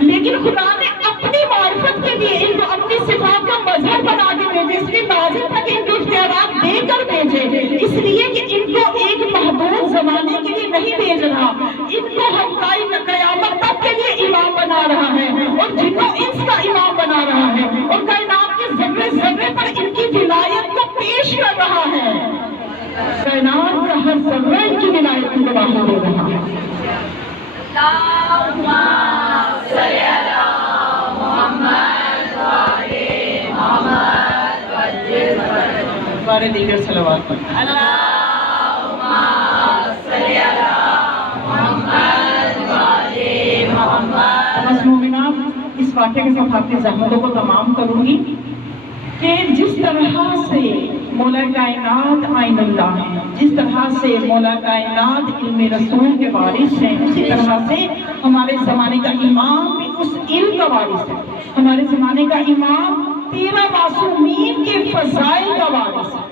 لیکن خدا نے اپنی معرفت کے لیے ان کو اپنی صفات کا مظہر بنا کے بھیجے، اس لیے نازل تک ان کو اختیارات دے کر بھیجے، اس لیے کہ ان کو ایک محدود زمانے کے لیے نہیں بھیج رہا، ان کو ہم قیامت تک کے لیے امام بنا رہا ہے، اور جنوں انس کا امام بنا رہا ہے، اور کائنات کے ذرے ذرے پر ان کی ولایت کو پیش کر رہا ہے. کائنات کا ہر ذرہ ان کی ولایت کو گواہی دے رہا ہے. دیگر صلوات پر مومنات، اس واقعے کے ساتھ آپ کی زحمتوں کو تمام کروں گی کہ جس طرح سے مولا کائنات عین اللہ ہے، جس طرح سے مولا کائنات علم رسول کے وارث ہیں، اسی طرح سے ہمارے زمانے کا امام بھی اس علم کا وارث ہے. ہمارے زمانے کا امام 13 معصومین کے فضائل کا وارث ہے،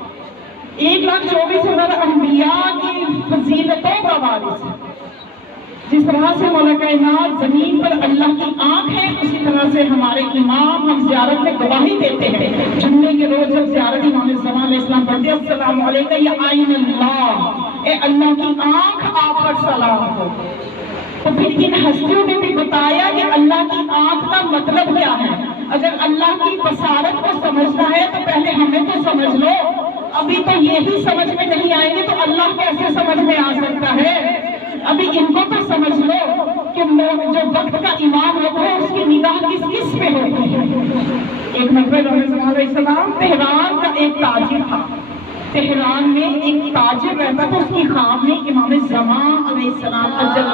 1,24,000 انبیاء کی فضیلتوں کا وارث ہے. جس طرح سے مولا کائنات زمین پر اللہ کی آنکھ ہے، اسی طرح سے ہمارے امام ہم زیارت میں گواہی دیتے ہیں. جمعے کے روز جب زیارت امام زمان علیہ السلام پڑھتے ہیں، السلام علیکم یا عین اللہ، اے اللہ کی آنکھ آپ پر سلام ہو. تو پھر ان ہستیوں نے بھی بتایا کہ اللہ کی آنکھ کا مطلب کیا ہے. اگر اللہ کی بصارت کو سمجھنا ہے تو پہلے ہمیں تو سمجھ لو. ابھی تو یہی سمجھ میں نہیں آئیں گے تو اللہ کیسے سمجھ میں آ سکتا ہے. ابھی ان کو تو سمجھ لو کہ جو وقت کا امام ہوتا ہے اس کی نگاہ کس کس پہ ہوتی ہے. ایک مرتبہ علیہ السلام تہران کا ایک تاجر تھا. تہران میں ایک تاجر رہتا تھا، اس کی خواب میں امام زمان علیہ السلام اجل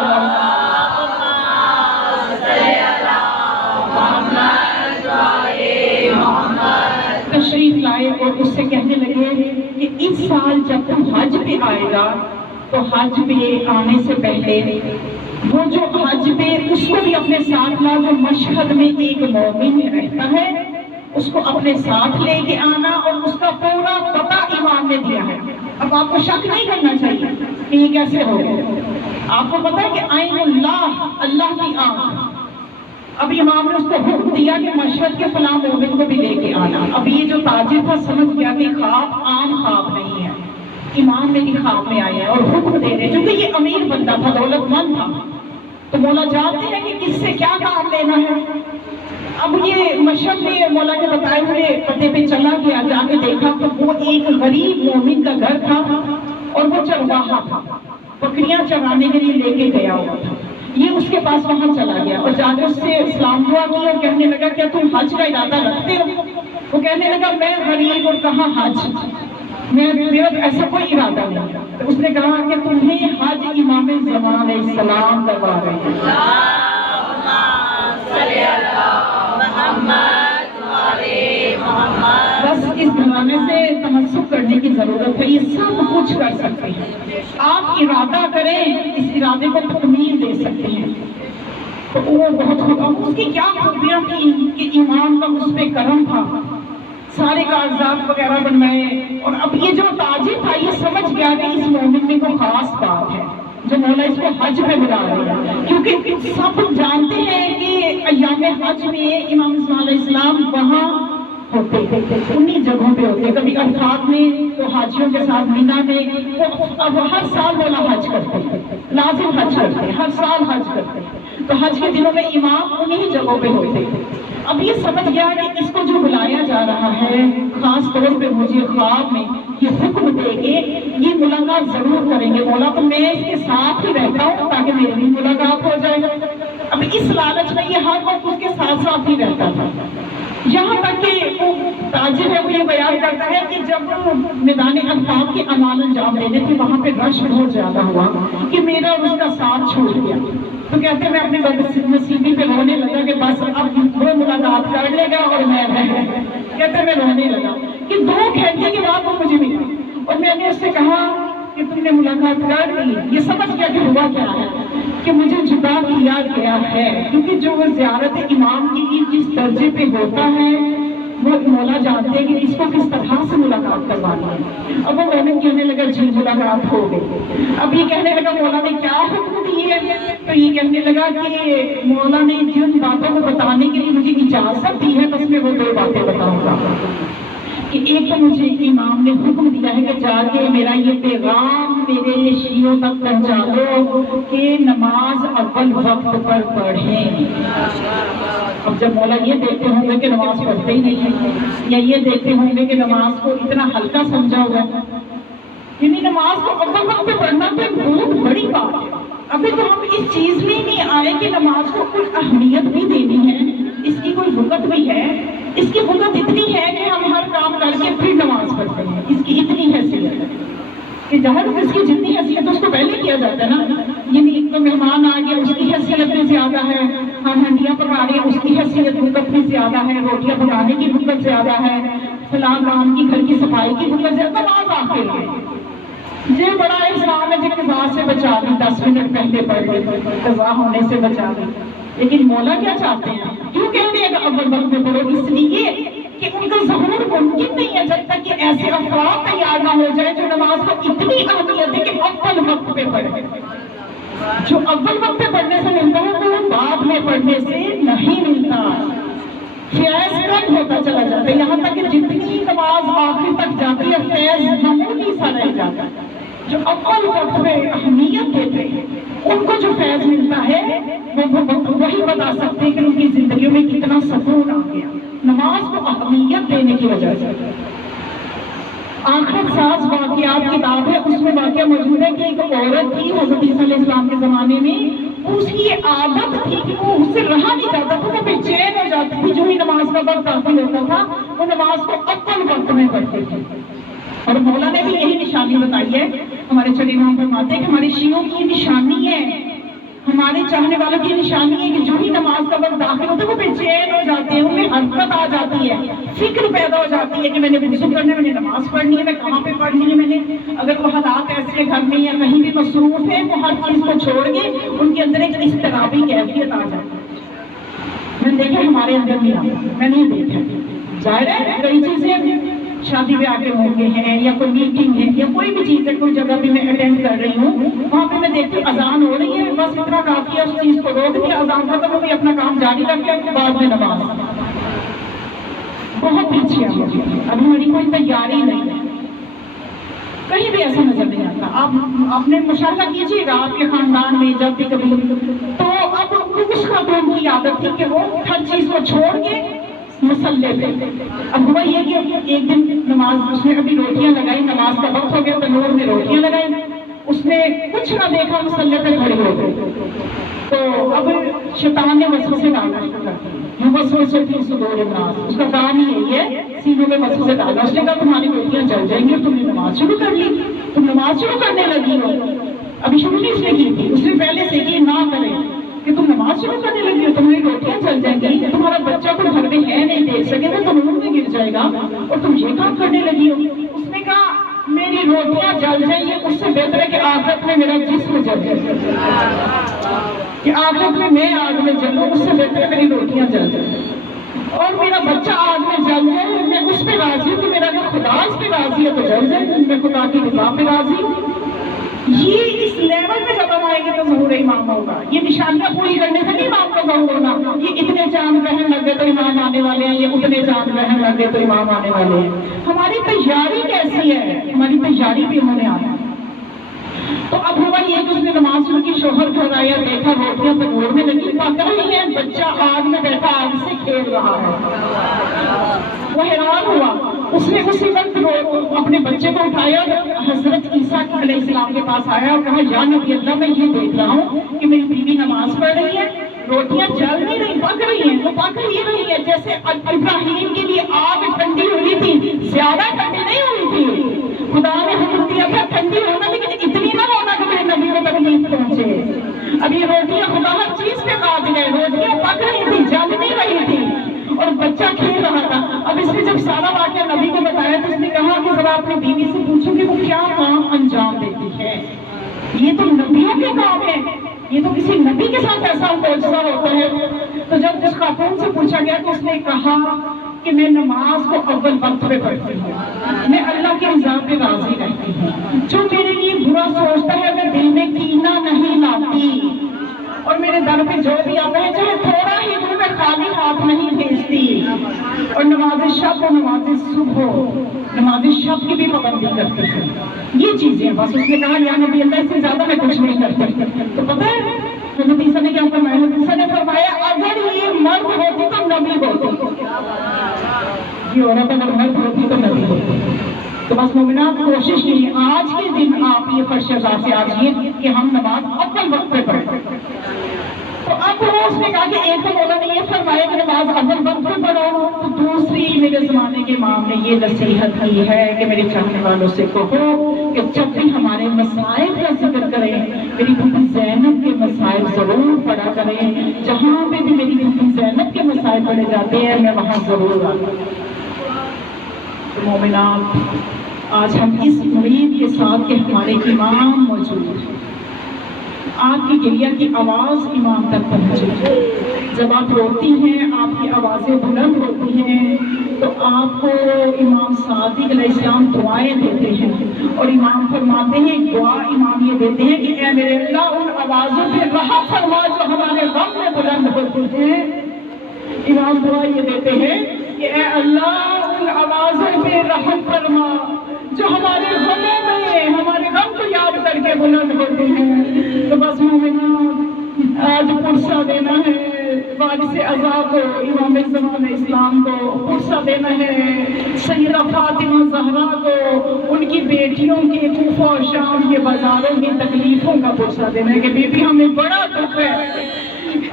تشریف لائے اور اس سے کہنے لگے کہ اس سال جب تم حج پہ آئے گا تو حج پہ آنے سے پہلے وہ جو حج پہ اس کو بھی اپنے ساتھ لا، جو مشہد میں ایک مومن رہتا ہے اس کو اپنے ساتھ لے کے آنا، اور اس کا پورا پتہ امام نے دیا ہے. اب آپ کو شک نہیں کرنا چاہیے کہ یہ کیسے ہو گیا. آپ کو پتا ہے کہ عین اللہ، اللہ کی آنکھ. اب امام نے اس کو حکم دیا کہ مشہد کے فلاں مومن کو بھی لے کے آنا. اب یہ جو تاجر تھا سمجھ گیا کہ خواب عام خواب نہیں ہے، امام میری خواب میں آئے ہیں اور حکم دے رہے، چونکہ یہ امیر بندہ تھا، دولت مند تھا، تو مولا جانتے ہیں کہ کس سے کیا کام لینا ہے. اب یہ مشہد میں مولا کے بتائے ہوئے پتے پہ چلا گیا، جا کے دیکھا تو وہ ایک غریب مومن کا گھر تھا اور وہ چرواہا تھا، بکریاں چرانے کے لیے لے کے گیا ہوا تھا. یہ اس کے پاس وہاں چلا گیا اور جا کے اس سے اسلام دعا کی اور کہنے لگا کیا تم حج کا ارادہ رکھتے ہو؟ وہ کہنے لگا میں غریب اور کہاں حج، میرا ایسا کوئی ارادہ نہیں. تو اس نے کہا کہ تمہیں حج امام زمان علیہ السلام کروا رہے ہیں. بس اس گھرانے سے تمسک کرنے کی ضرورت ہے، یہ سب کچھ کر سکتے ہیں. آپ ارادہ کریں، اس ارادے کو تکمیل دے سکتے ہیں. تو وہ بہت اس کی کیا خوبیاں تھیں کہ ایمان کا اس پہ کرم تھا، سارے کاغذات وغیرہ بنوائے. اور اب یہ جو تاجر تھا یہ سمجھ گیا کہ اس مومن میں کوئی خاص بات ہے جو مولا اس کو حج پہ بلا رہا ہے، کیونکہ سب جانتے ہیں کہ ایام حج میں امام علیہ السلام وہاں ہوتے، انہی جگہوں پہ ہوتے. کبھی عرفات میں تو حاجیوں کے ساتھ مینا میں. اب ہر سال مولا حج کرتے، لازم حج کرتے، ہر سال حج کرتے. تو حج کے دنوں میں امام انہی جگہوں پہ ہوتے. اب یہ سمجھ گیا کہ اس کو جو بلایا جا رہا ہے خاص طور پہ مجھے خواب میں یہ حکم دے کے یہ ملاقات ضرور کریں گے مولا، تو میں اس کے ساتھ ہی رہتا ہوں تاکہ میری بھی ملاقات ہو جائے. اب اس لالچ میں یہ ہر وقت اس کے ساتھ ساتھ ہی رہتا تھا. یہاں تک کہ وہ تاجر ہے وہ یہ بیان کرتا ہے کہ جب میدان عرفات کے اعمال انجام دینے تھے وہاں پہ رش بہت زیادہ ہوا کہ میرا اور اس کا ساتھ چھوٹ گیا. تو کہتے ہیں میں اپنے نصیبی پہ رونے لگا کہ بس اب وہ ملاقات کر لے گا اور میں کہتے ہیں میں رونے لگا کہ 2 گھنٹے کے بعد وہ مجھے ملا اور میں نے اس سے کہا کہ تم نے ملاقات کر لی. یہ سمجھ گیا کہ ہوا کیا ہے. کہ مجھے جدا کیا گیا ہے، کیونکہ جو وہ زیارت امام کی عید جس درجے پہ ہوتا ہے وہ مولا جانتے ہیں کہ اس کو کس طرح سے ملاقات کروانی ہے۔ اب وہ کہنے لگا جی ملاقات ہو گئی۔ اب یہ کہنے لگا مولا نے کیا حکم دیے؟ تو یہ کہنے لگا کہ مولا نے جن باتوں کو بتانے کے لیے مجھے اجازت دی ہے بس میں وہ 2 باتیں بتاؤں گا کہ ایک تو مجھے امام نے حکم دیا ہے کہ جا کے میرا یہ پیغام میرے شیعوں تک پہنچا دو کہ نماز اول وقت پر پڑھیں۔ اب جب مولا یہ دیکھتے ہوں گے کہ نماز پڑھتے ہی نہیں ہے، یا یہ دیکھتے ہوں گے کہ نماز کو اتنا ہلکا سمجھا ہوا ہے، یعنی نماز کو اول وقت پہ پڑھنا تو ایک بہت بڑی بات ہے۔ ابھی تو ہم اس چیز میں ہی نہیں آئے کہ نماز کو کوئی اہمیت بھی دینی ہے، اس کی کوئی وقت بھی ہے۔ اس کی وقت اتنی ہے کہ ہم ہر کام کر کے پھر نماز پڑھتے ہیں، اس کی اتنی حیثیت ہے کہ جہاں تک اس کی جتنی حیثیت ہے اس کو پہلے کیا جاتا ہے نا، یعنی ایک تو مہمان آ گیا اس کی حیثیت بھی زیادہ ہے، ہم ہنڈیاں پکا رہے ہیں اس کی حیثیت وقت بھی زیادہ ہے، روٹیاں پکانے کی وقت زیادہ ہے، فلاں کام کی گھر کی صفائی کی وقت زیادہ، نماز آخر ہے۔ یہ بڑا احسان ہے جو قضا سے بچا لی، 10 منٹ پہلے پڑھ لی، قضا ہونے سے بچا لی۔ لیکن مولا کیا چاہتے ہیں؟ کیوں کہتے ہیں کہ اول وقت میں پڑھو؟ اس لیے کہ ان کا ظہور ممکن نہیں ہے جب تک کہ ایسے افراد تیار نہ ہو جائے جو نماز کو اتنی اہمیت ہے کہ اول وقت پہ پڑھے۔ جو اول وقت پہ پڑھنے سے ملتا ہے وہ بعد میں پڑھنے سے نہیں ملتا، فیض کم ہوتا چلا جاتا ہے، یہاں تک کہ جتنی نماز آخر تک جاتی ہے فیض معمولی سا رہ جاتا ہے۔ جو اول وقت پہ اہمیت دیتے ہیں ان کو جو فیض ملتا ہے وہ وہی بتا سکتے ہیں کہ ان کی زندگیوں میں کتنا سکون آ گیا نماز کو اہمیت دینے کی وجہ سے۔ آخرت ساز واقعات کتاب ہے، اس میں واقعہ موجود ہے کہ ایک عورت تھی حضرت عیسیٰ علیہ السلام کے زمانے میں، اس کی یہ عادت تھی کہ وہ اس سے رہا نہیں جاتا تھا، وہ بے چین ہو جاتی تھی، جو ہی نماز کا وقت داخل ہوتا تھا وہ نماز کو اول وقت میں پڑھتے تھے۔ اور مولا نے بھی یہی نشانی بتائی ہے، ہمارے چلے امام فرماتے ہیں کہ ہمارے شیعوں کی نشانی ہے، ہمارے چاہنے والوں کی نشانی ہے کہ جو ہی نماز کا وقت داخل ہوتا ہے وہ بے چین ہو جاتے ہیں، ان میں حرکت آ جاتی ہے، فکر پیدا ہو جاتی ہے کہ میں نے وضو کرنا ہے، میں نے نماز پڑھنی ہے، میں کہاں پہ پڑھنی ہے، میں نے اگر وہ حالات ایسے گھر میں یا کہیں بھی مصروف ہے وہ ہر چیز کو چھوڑ کے ان کے اندر ایک اضطرابی کیفیت آ جاتی ہے۔ میں نے دیکھا ہمارے اندر نہیں آتا، میں نہیں دیکھا، ظاہر ہے کئی چیزیں شادی بیاہ کے موقع ہیں یا کوئی میٹنگ ہے یا کوئی بھی چیز ہے، کوئی جگہ بھی میں اٹینڈ کر رہی ہوں، وہاں پہ میں دیکھتی ہوں اذان ہو رہی ہے، بس اتنا کافی ہے، اس چیز کو روک دیا، اذان ختم ہو گئی، اپنا کام جاری رکھ کے بعد میں نماز۔ بہت پیچھے ہم ابھی ہماری کوئی تیاری نہیں ہے، کہیں بھی ایسا نظر نہیں آتا۔ آپ نے مشاہدہ کیجیے گا آپ کے خاندان میں جب بھی کبھی، تو اب اس خاتون کی عادت تھی کہ وہ ہر چیز کو چھوڑ کے مسلح پہ۔ اب ہوا یہ کہ ایک دن نماز اس نے ابھی روٹیاں لگائی، نماز کا وقت ہو گیا، تنور میں روٹیاں لگائی، اس نے کچھ نہ دیکھا مسلح پہ کھڑی ہو گئی۔ تو اب شیطان نے وسوسے ڈالنا شروع کر دیا، وسوسے فی صدور الناس، اس کا کام ہی یہی ہے سینوں میں وسوسے ڈالنا۔ اس نے کہا تمہاری روٹیاں جل جائیں گی اور تم نے نماز شروع کر لی، تم نماز شروع کرنے لگی ہو۔ ابھی شروع نہیں اس نے کی تھی، اس نے پہلے سے کی نہ کرے کہ تم نماز شروع کرنے لگی ہو، تمہاری روٹیاں جل جائیں گی، تمہارا بچہ کو گھر میں ہے نہیں دیکھ سکے تو تنور میں گر جائے گا اور تم یہ کام کرنے لگی ہو۔ اس نے کہا میری روٹیاں جل جائیں گی، اس سے بہتر ہے کہ آخرت میں میرا جسم جل جائے، کہ آخرت میں آگ میں جلوں، اس سے بہتر ہے میری روٹیاں جل جائیں اور میرا بچہ آگ میں جل جائے، میں اس پہ راضی ہوں کہ میرا اگر خدا اس پہ راضی ہے تو جل جائے، میں خدا کی رضا پہ راضی ہوں۔ یہ اس لیول پہ جب ہم آئیں گے تو ظہور امام ہوگا۔ یہ نشانیاں پوری کرنے سے نہیں امام کا ظہور ہونا، یہ اتنے چاند بہن لگ گئے تو امام آنے والے ہیں، یہ اتنے چاند بہن لگ گئے تو امام آنے والے ہیں۔ ہماری تیاری کیسی ہے؟ ہماری تیاری بھی انہوں نے آنا۔ تو اب ہوا یہ کہ اس نے نماز شروع کی، شوہر گھر آیا، دیکھا روٹیاں تنور میں لگی، پک رہی ہیں، بچہ آگ میں بیٹھا آگ سے کھیل رہا ہے۔ وہ حیران ہوا، اس نے اسی وقت اپنے بچے کو اٹھایا، حضرت عیسیٰ علیہ السلام کے پاس آیا اور کہا یا نبی اللہ میں یہ دیکھ رہا ہوں کہ میری بیوی نماز پڑھ رہی ہے، روٹیاں جل نہیں رہی، پک رہی ہیں، وہ پک ہی رہی ہے جیسے ابراہیم کے لیے آگ ٹھنڈی ہوئی تھی، زیادہ ٹھنڈی نہیں ہوئی تھی، خدا نے حکم دیا تھا ٹھنڈی ہونا لیکن اتنی نہ ہونا کہ میرے نبی کو تکلیف پہنچے۔ اب یہ روٹیاں خدا ہر چیز پہ کاٹ گئے، روٹیاں پک رہی تھی، جل نہیں رہی تھی اور بچہ کھیل رہا تھا۔ اب اس نے جب سارا واقعہ نبی کو بتایا تو اس نے کہا کہ ذرا اپنی بیوی سے پوچھو کہ وہ کیا کام انجام دیتی ہے، یہ تو نبیوں کے کام ہے یہ تو کسی نبی کے ساتھ ایسا معجزہ ہوتا ہے۔ تو جب اس خاتون سے پوچھا گیا تو اس نے کہا کہ میں نماز کو اول وقت پہ پڑھتی ہوں، میں اللہ کی رضا پہ راضی رہتی ہوں، جو میرے لیے برا سوچتا ہے میں دل میں کینہ نہیں لاتی، اور میرے در پہ جو بھی آتا ہے چاہے تھوڑا ہی دوں میں خالی ہاتھ نہیں بھیجتی، اور نماز شب و نماز صبح، نماز شب کی بھی پابندی کرتی ہوں۔ یہ چیزیں بس اس نے کہا یا نبی اللہ اس سے زیادہ میں کچھ نہیں کرتی۔ تو پتہ ہے حضرت عیسیٰ نے کیا فرمایا؟ حضرت عیسیٰ نے فرمایا اگر یہ مرد ہوتی تو نبی ہوتی، یہ عورت اگر مرد ہوتی تو نبی ہوتی۔ تو بس مومنات کوشش کیجیے آج کے دن آپ یہ فرش ذات سے آجیے کہ ہم نماز اول وقت پہ پڑھیں۔ تو اب وہ اس نے کہا کہ ایک تو مولا نے یہ فرمایا کہ نماز اول وقت پہ پڑھو، تو دوسری میرے زمانے کے امام نے یہ نصیحت کی ہے کہ میرے چاہنے والوں سے کہو کہ جب بھی ہمارے مسائل کا ذکر کریں میری بیٹی زینب کے مسائل ضرور پڑھا کریں، جہاں پہ بھی میری بیٹی زینب کے مسائل پڑھے جاتے ہیں میں وہاں ضرور آتا ہوں۔ تو مومنات آج ہم اس امید کے ساتھ کہ ہمارے امام موجود ہیں، آپ کی گریہ کی آواز امام تک پہنچے، جب آپ روتی ہیں آپ کی آوازیں بلند ہوتی ہیں تو آپ کو امام صادق علیہ السلام دعائیں دیتے ہیں، اور امام فرماتے ہیں دعا امام یہ دیتے ہیں کہ اے میرے اللہ ان آوازوں پہ رحم فرما جو ہمارے غم میں بلند ہوتی ہیں۔ امام دعا یہ دیتے ہیں کہ اے اللہ ان آوازوں پہ رحم فرما جو ہمارے غموں میں ہمارے غم کو یاد کر کے بلند ہوتے ہیں۔ تو بس مومنات آج پرسہ دینا ہے وارث عذاب کو، امام زمان اسلام کو پرسہ دینا ہے، سیدہ فاطمہ زہرا کو ان کی بیٹیوں کے کوفہ اور شام کے بازاروں کی تکلیفوں کا پرسہ دینا ہے کہ بی بی ہمیں بڑا دکھ ہے،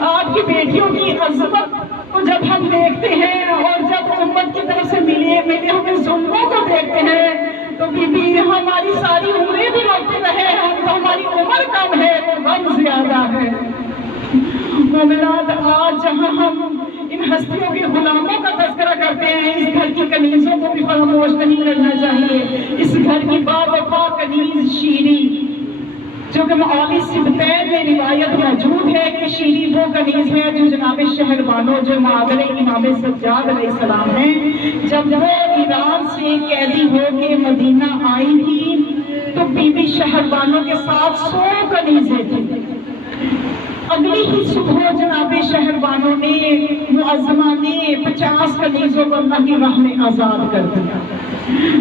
آپ کی بیٹیوں کی عظمت کو جب ہم دیکھتے ہیں اور جب امت کی طرف سے ملے ہوئے ظلموں کو دیکھتے ہیں تو بی بی ہماری ساری عمریں بھی روتے رہے ہیں تو ہماری عمر کم ہے تو غم زیادہ ہے۔ مومنات آج جہاں ہم ان ہستیوں کے غلاموں کا تذکرہ کرتے ہیں اس گھر کی کنیزوں کو بھی فراموش نہیں کرنا چاہیے۔ اس گھر کی با وفا کنیز شیری جو کہ معالی سبتین میں روایت موجود ہے کہ شیری وہ کنیز ہے جو جناب شہربانو جو معادل امام سجاد علیہ السلام ہیں جب وہ ایران سے قیدی ہو کے مدینہ آئی تھی تو بی بی شہربانو کے ساتھ 100 کنیزیں تھیں۔ اگلی ہی صبح جناب شہربانو نے معظمہ نے 50 کنیزوں کو اللہ کی راہ میں آزاد کر دیا۔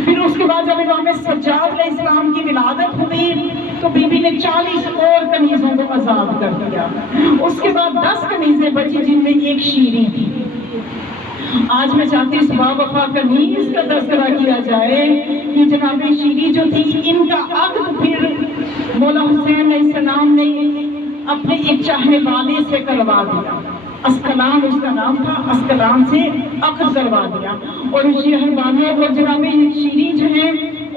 پھر اس کے بعد جب امام سجاد علیہ السلام کی ولادت ہوئی تو بی بی نے 40 اور کنیزوں کو آزاد کر دیا۔ اس کے بعد 10 کنیزیں بچی جن میں ایک شیری تھی۔ آج میں چاہتی ہوں با وفا کنیز کا تذکرہ کیا جائے کہ جناب شیری جو تھی ان کا عقد پھر مولا حسین علیہ السلام نے اپنے ایک چاہنے والے سے کروا دیا، اسکلان اس کا نام تھا، اسکلان سے عقد کروا دیا، اور شہربانو اور جناب شیری جو ہیں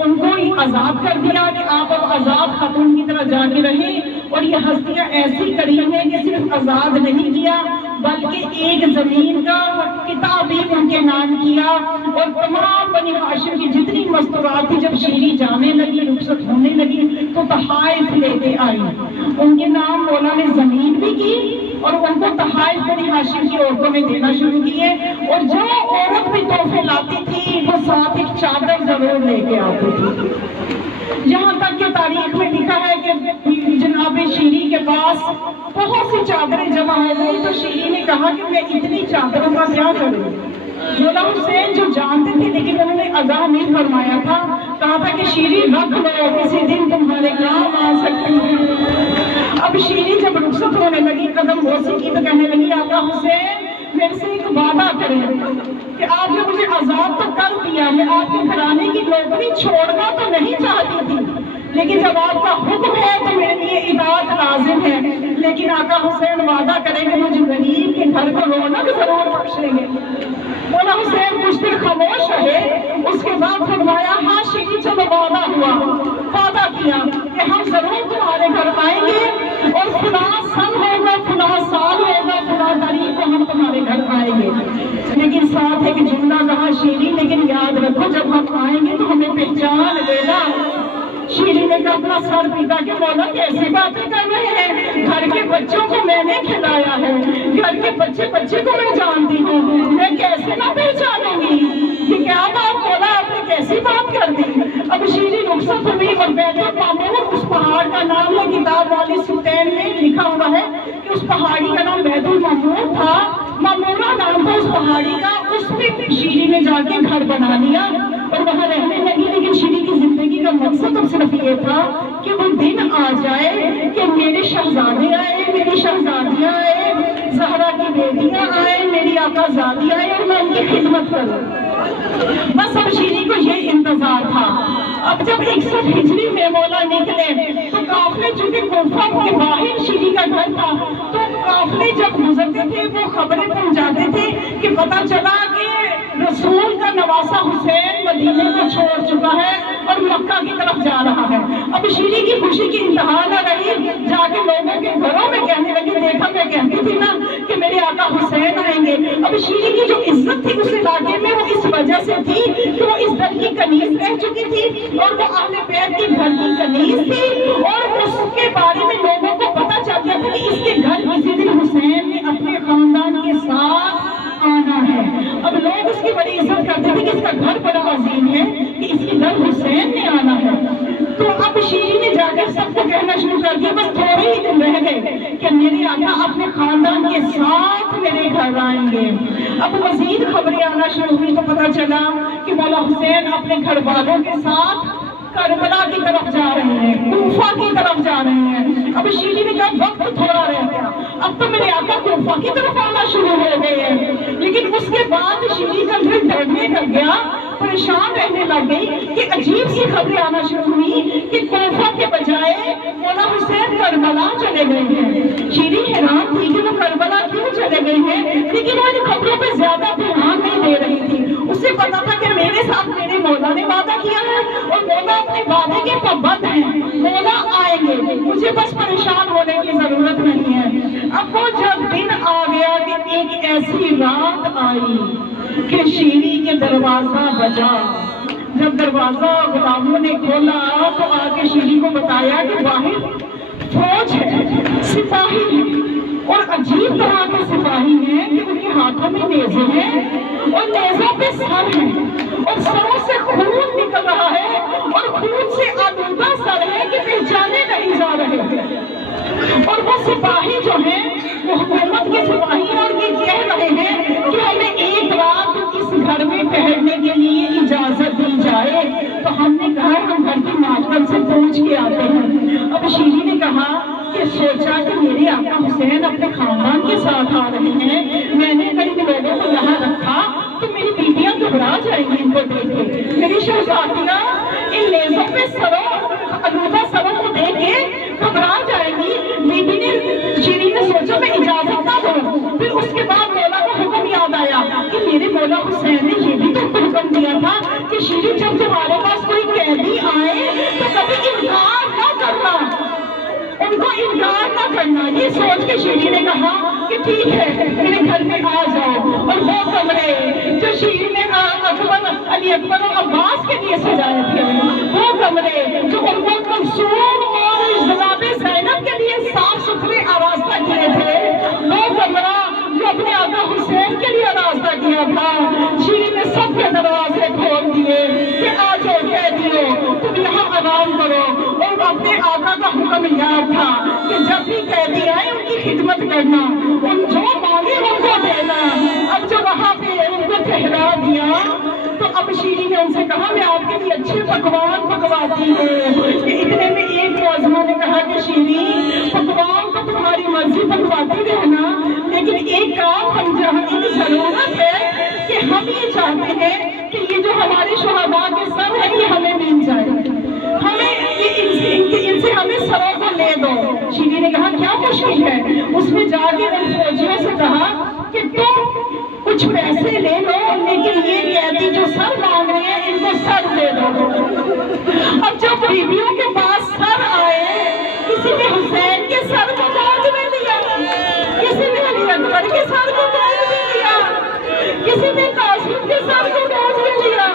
ان کو ہی آزاد کر دیا کہ آپ اب آزاد خاتون کی طرح جا کے رہیں۔ اور یہ ہستیاں ایسی کریم ہیں کہ صرف آزاد نہیں کیا بلکہ ایک زمین کا کتاب بھی ان کے نام کیا، اور تمام بنی ہاشم کی جتنی مستورات تھی جب شیری جانے لگی رخصت ہونے لگی تو تحائف لے کے آئی، ان کے نام مولا نے زمین بھی کی اور ان کو تحائف بنی ہاشم کی عورتوں میں دینا شروع کیے، اور جو عورت بھی تحفے لاتی تھی وہ ساتھ ایک چادر ضرور لے کے آتی تھی۔ یہاں تک کہ تاریخ میں لکھا ہے کہ جناب شیری کے پاس بہت سی چادریں جمع ہو گئی تو شیری نے کہا کہ میں اتنی چادروں کا کیا کروں۔ مولا حسین جو جانتے تھے لیکن انہوں نے آگاہ نہیں فرمایا تھا، کہا تھا کہ شیری رکھ لو کسی دن تمہارے کام آ سکتی ہے۔ اب شیری جب رخصت ہونے لگی قدم بوسی کی تو کہنے لگی آقا حسین میرے سے ایک وعدہ کریں کہ آپ نے مجھے آزاد تو کر دیا، میں آپ کے گھرانے کی نوکری چھوڑنا تو نہیں چاہتی تھی لیکن جب آپ کا حکم ہے تو میرے لیے اطاعت لازم ہے، لیکن آقا حسین وعدہ کریں کہ مجھے غریب کے گھر کو رونق ضرور بخشیں گے۔ مولا حسین کچھ دیر خاموش رہے، اس کے بعد فرمایا ہاں شیری چلو وعدہ ہوا، وعدہ کیا کہ ہم ضرور تمہارے گھر آئیں گے اور فلاں سن ہوگا فلاں سال ہوگا فلاں تاریخ کو ہم تمہارے گھر آئیں گے، لیکن ساتھ ایک جملہ کہا شیری لیکن یاد رکھو جب ہم آئیں گے تو ہمیں پہچان لینا۔ شیری نے کہا اپنا سر پیٹا کہ مولا کیسی باتیں کر رہے ہیں، گھر کے میں نے کھلایا ہے، گھر کے بچے کو میں جانتی ہوں، میں کیسے نہ پہچانوں گی؟ یہ کیا بات بولا آپ نے، کیسی بات کر دی؟ اب شیریں رخصت ہوئی اور بیت المعمور، اس پہاڑ کا نام ہے، کتاب والی سطین میں لکھا ہوا ہے کہ اس پہاڑی کا نام بیت المعمور تھا، معمورہ نام تھا اس پہاڑی کا۔ اس میں شیریں نے جا کے گھر بنا لیا اور وہاں رہنے لگی۔ لیکن شیریں کی زندگی کا مقصد اب صرف یہ تھا کہ وہ دن آ جائے کہ میرے شہزادے آئے، میری شہزادیاں آئے، زہرا کی بیٹیاں آئے، میری آقا زادی آئے اور میں ان کی خدمت کروں۔ بس اب شیریں کو یہ انتظار تھا۔ اب جب 61 ہجری میں مولا نکلے تو قافلے، چونکہ کوفہ کے باہر شیریں کا گھر تھا، تو قافلے جب گزرتے تھے وہ خبریں پہنچاتے تھے کہ پتہ چلا کہ رسول کا نواسہ حسین مدینے کو چھوڑ چکا ہے اور مکہ کی طرف جا رہا ہے۔ اب شیریں کی خوشی کی انتہا نہ رہی، جا کے لوگوں کے گھروں میں کہنے لگی، دیکھا میں کہتی تھی نا کہ میرے آقا حسین آئیں گے۔ اب شیریں کی جو عزت تھی اس علاقے میں وہ اس وجہ سے تھی کہ وہ اس گھر کی کنیز رہ چکی تھی اور وہ اہل بیت کے گھر کی کنیز تھی، اور اس کے بارے میں لوگوں کو پتہ چل گیا تھا کہ اس کے گھر کسی دن حسین نے اپنے خاندان کے ساتھ آنا ہے۔ اب لوگ اس کی بڑی عزت کرتے تھے کہ اس کا گھر بڑا عظیم ہے، کہ اس کے گھر حسین نے آنا ہے۔ تو اب شیریں نے جا کر سب کو کہنا شروع کر دیا، بس تھوڑے ہی دن رہ گئے کہ میرے آقا اپنے خاندان کے ساتھ میرے گھر آئیں گے۔ اب مزید خبریں آنا شروع ہوئی تو پتہ چلا کہ مولا حسین اپنے گھر والوں کے ساتھ کربلا کی طرف جا رہے ہیں، کوفہ کی طرف جا رہے ہیں۔ اب شیریں نے کہا وقت تھوڑا رہ گیا، اب تو میرے آقا کوفہ کی طرف آنا شروع ہو گئے ہیں۔ لیکن اس کے بعد شیریں کا دل ڈرنے لگ گیا، پریشان رہنے لگ گئی کہ عجیب سی خبریں آنا شروع ہوئی کہ کوفہ کے بجائے مولا حسین کربلا چلے گئے ہیں۔ شیریں حیران تھی کہ وہ کربلا کیوں چلے گئے ہیں، لیکن وہ ان خبروں پہ زیادہ دھیان نہیں دے رہی تھی۔ اسے پتا تھا کہ میرے ساتھ میرے مولا نے وعدہ کیا ہے اور مولا اپنے وعدے کے پابند ہیں، مولا آئیں گے، مجھے بس پریشان ہونے کی ضرورت نہیں ہے۔ اب وہ جب دن آ گیا کہ ایک ایسی رات آئی کہ شیریں کے دروازہ بجا۔ جب دروازہ غلاموں نے کھولا تو آ کے شیریں کو بتایا کہ باہر فوج ہے، سپاہی ہیں، اور عجیب طرح کے سپاہی ہیں کہ ان کے ہاتھوں میں نیزے ہیں اور نیزوں پہ سر ہیں اور سروں سے خون نکل رہا ہے اور خون سے آلودہ سر ہے کہ پہچانے نہیں جا رہے۔ اور وہ سپاہی جو ہیں وہ حکومت کے سپاہی ہیں اور یہ کہہ رہے ہیں کہ ہمیں ایک رات اس گھر میں ٹھہرنے کے لیے اجازت دی جائے۔ تو ہم نے کہا ہم گھر کی مالکن سے پوچھ کے آتے ہیں۔ اب شیریں نے کہا کہ سوچا کہ میرے آقا حسین اپنے خاندان کے ساتھ آ رہے ہیں، میں نے کئی لوگوں کو یہاں رکھا تو میری بیٹیاں گھبرا جائیں گی ان کو دیکھ کے، میری شہزادیاں ان نیزوں پہ سروں آلودہ سروں کو دیکھ کے گھبرا جائیں گی۔ شیریں نے سوچا میں اجازت نہ دوں۔ پھر اس کے بعد مولا کو حکم یاد آیا کہ میرے مولا حسین نے یہ بھی تو حکم دیا تھا کہ شیریں جب تمہارے پاس کوئی قیدی آئے تو کبھی انکار نہ کرنا، ان کو انکار نہ کرنا۔ یہ سوچ کے شیریں نے کہا کہ ٹھیک ہے میرے گھر میں آ جاؤ۔ اور وہ کمرے جو شیریں نے علی اکبر اور عباس کے لیے سجائے تھے، وہ کمرے جو ان کو کلثوم اور جناب زینب کے لیے صاف ستھرے آراستہ کیے تھے، وہ کمرہ جو اپنے آقا حسین کے لیے آراستہ کیا تھا، شیریں نے سب کے دروازے کھول دیے کہ آ جاؤ قیدیو، تم یہاں آرام کرو۔ اور اپنے آقا کا حکم یاد تھا کہ جب بھی قیدی آئے ان کی خدمت کرنا، ان جو مانگے ان کو دینا۔ اب جو وہاں پہ ان کو ٹھہرا دیا تو اب شیریں نے ان سے کہا میں آپ کے لیے اچھے پکوان پکواتی ہوں۔ کہ اتنے میں ایک معظمہ نے کہا کہ شیریں پکوان تو تمہاری مرضی پکواتی رہنا، لیکن ایک کام ہم جہاں کی ضرورت ہے کہ ہم یہ چاہتے ہیں کہ یہ جو ہمارے شہداء کے سر ہیں یہ ہمیں مل جائے، ہمیں ان سے ہمیں سروں کو لے دو۔ شیریں نے کہا کیا مشکل ہے؟ اس نے جا کے ان فوجیوں سے کہا کہ تم کچھ پیسے لے لو لیکن یہ قیدی جو سر مانگ رہے ہیں ان کو سر دے دو۔ اب جب بیویوں کے پاس سر آئے، کسی نے حسین کے سر کو گود میں لیا، کسی نے علی اکبر کے سر کو گود میں لیا، کسی نے قاسم کے سر کو گود میں لیا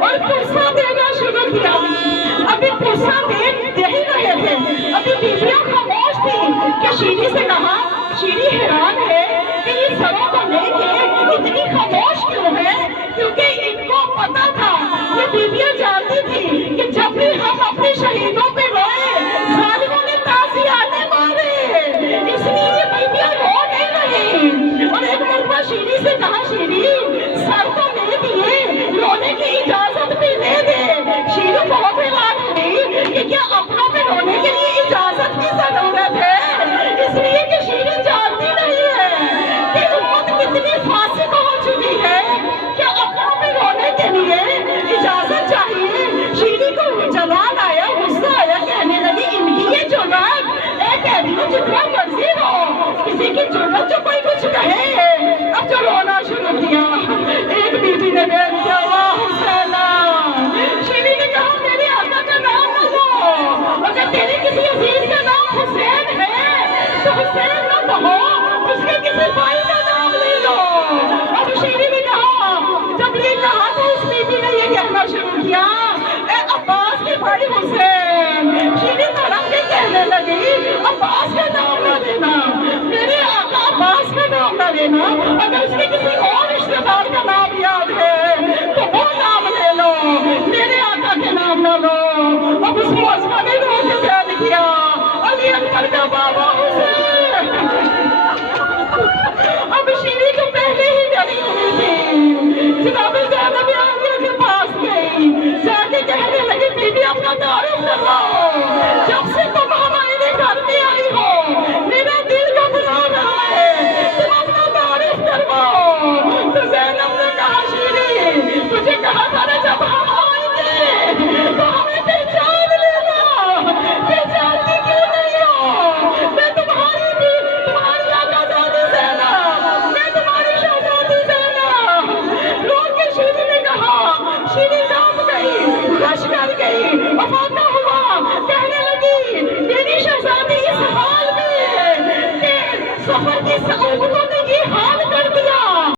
اور پرسہ دینا شروع کیا۔ ابھی پرسہ دے ہی رہے تھے، ابھی بیویاں خاموش تھی کہ شیریں سے کہا کہا شیری سر تو نہیں دیے, رونے کی اجازت بھی دے دے. شیری بہت حیران ہوئی کہ کیا اپنوں پہ رونے کے لیے اجازت کی ضرورت ہے, اس لیے کہ شیری جانتی نہیں ہے کہ امت کتنی فاسق ہو چکی ہے کہ اپنوں پہ رونے کے لیے اجازت چاہیے. شیری کو جوان آیا, غصہ آیا, کہنے لگی ان کی یہ جرات, اے کہتی ہوں جتنا مرضی ہو, کسی کی جرات جو کوئی کچھ کہے. اب جو رونا شروع کیا, ایک بیٹی نے کہہ دیا واہ حسینہ. شیری نے کہا میرے آقا کا نام نہ لو, اگر تیرے کسی عزیز کا نام حسین ہے تو حسین نہ کہو, اس کے کسی بھائی کا نام لے لو. اب شیری نے کہا, جب یہ کہا تو اس بیٹی نے یہ کہنا شروع کیا اے عباس کے بھائی حسین. شیری دھڑک کے کہنے لگی عباس کا نام نہ لینا, میرے آقا عباس کا نام نہ لینا, اگر اس کے کسی اور رشتہ دار کا نام یاد ہے تو وہ نام لے لو, میرے آقا کے نام نہ لو. اب اس موضوع نے رو کے بیان کیا علی اکبر کا بابا حسین. اب شیری کو پہلے ہی ڈری ہوئی تھی. جناب زینب عالیہ کے پاس گئی, جا کے کہنے لگی بی بی اپنا تعارف کرواؤ, جب سے تم ہمارے گھر میں آئی ہو میرا دل گھبرا رہا ہے, تم اپنا تعارف کرواؤ. تو زینب نے کہا شیری تجھے کہا تھا نا جب ہم آئیں گے تو ہمیں پہچان لینا, پہچانتی کیوں نہیں ہو؟ میں تمہاری آقازادی زینب, میں تمہاری شہزادی زینب. رو کے شیری نے کہا, شیری کانپ گئی, خش کر گئی, افاقہ ہوا, کہنے لگی میری شہزادی اس حال میں ہے کہ سفر کی صعوبتوں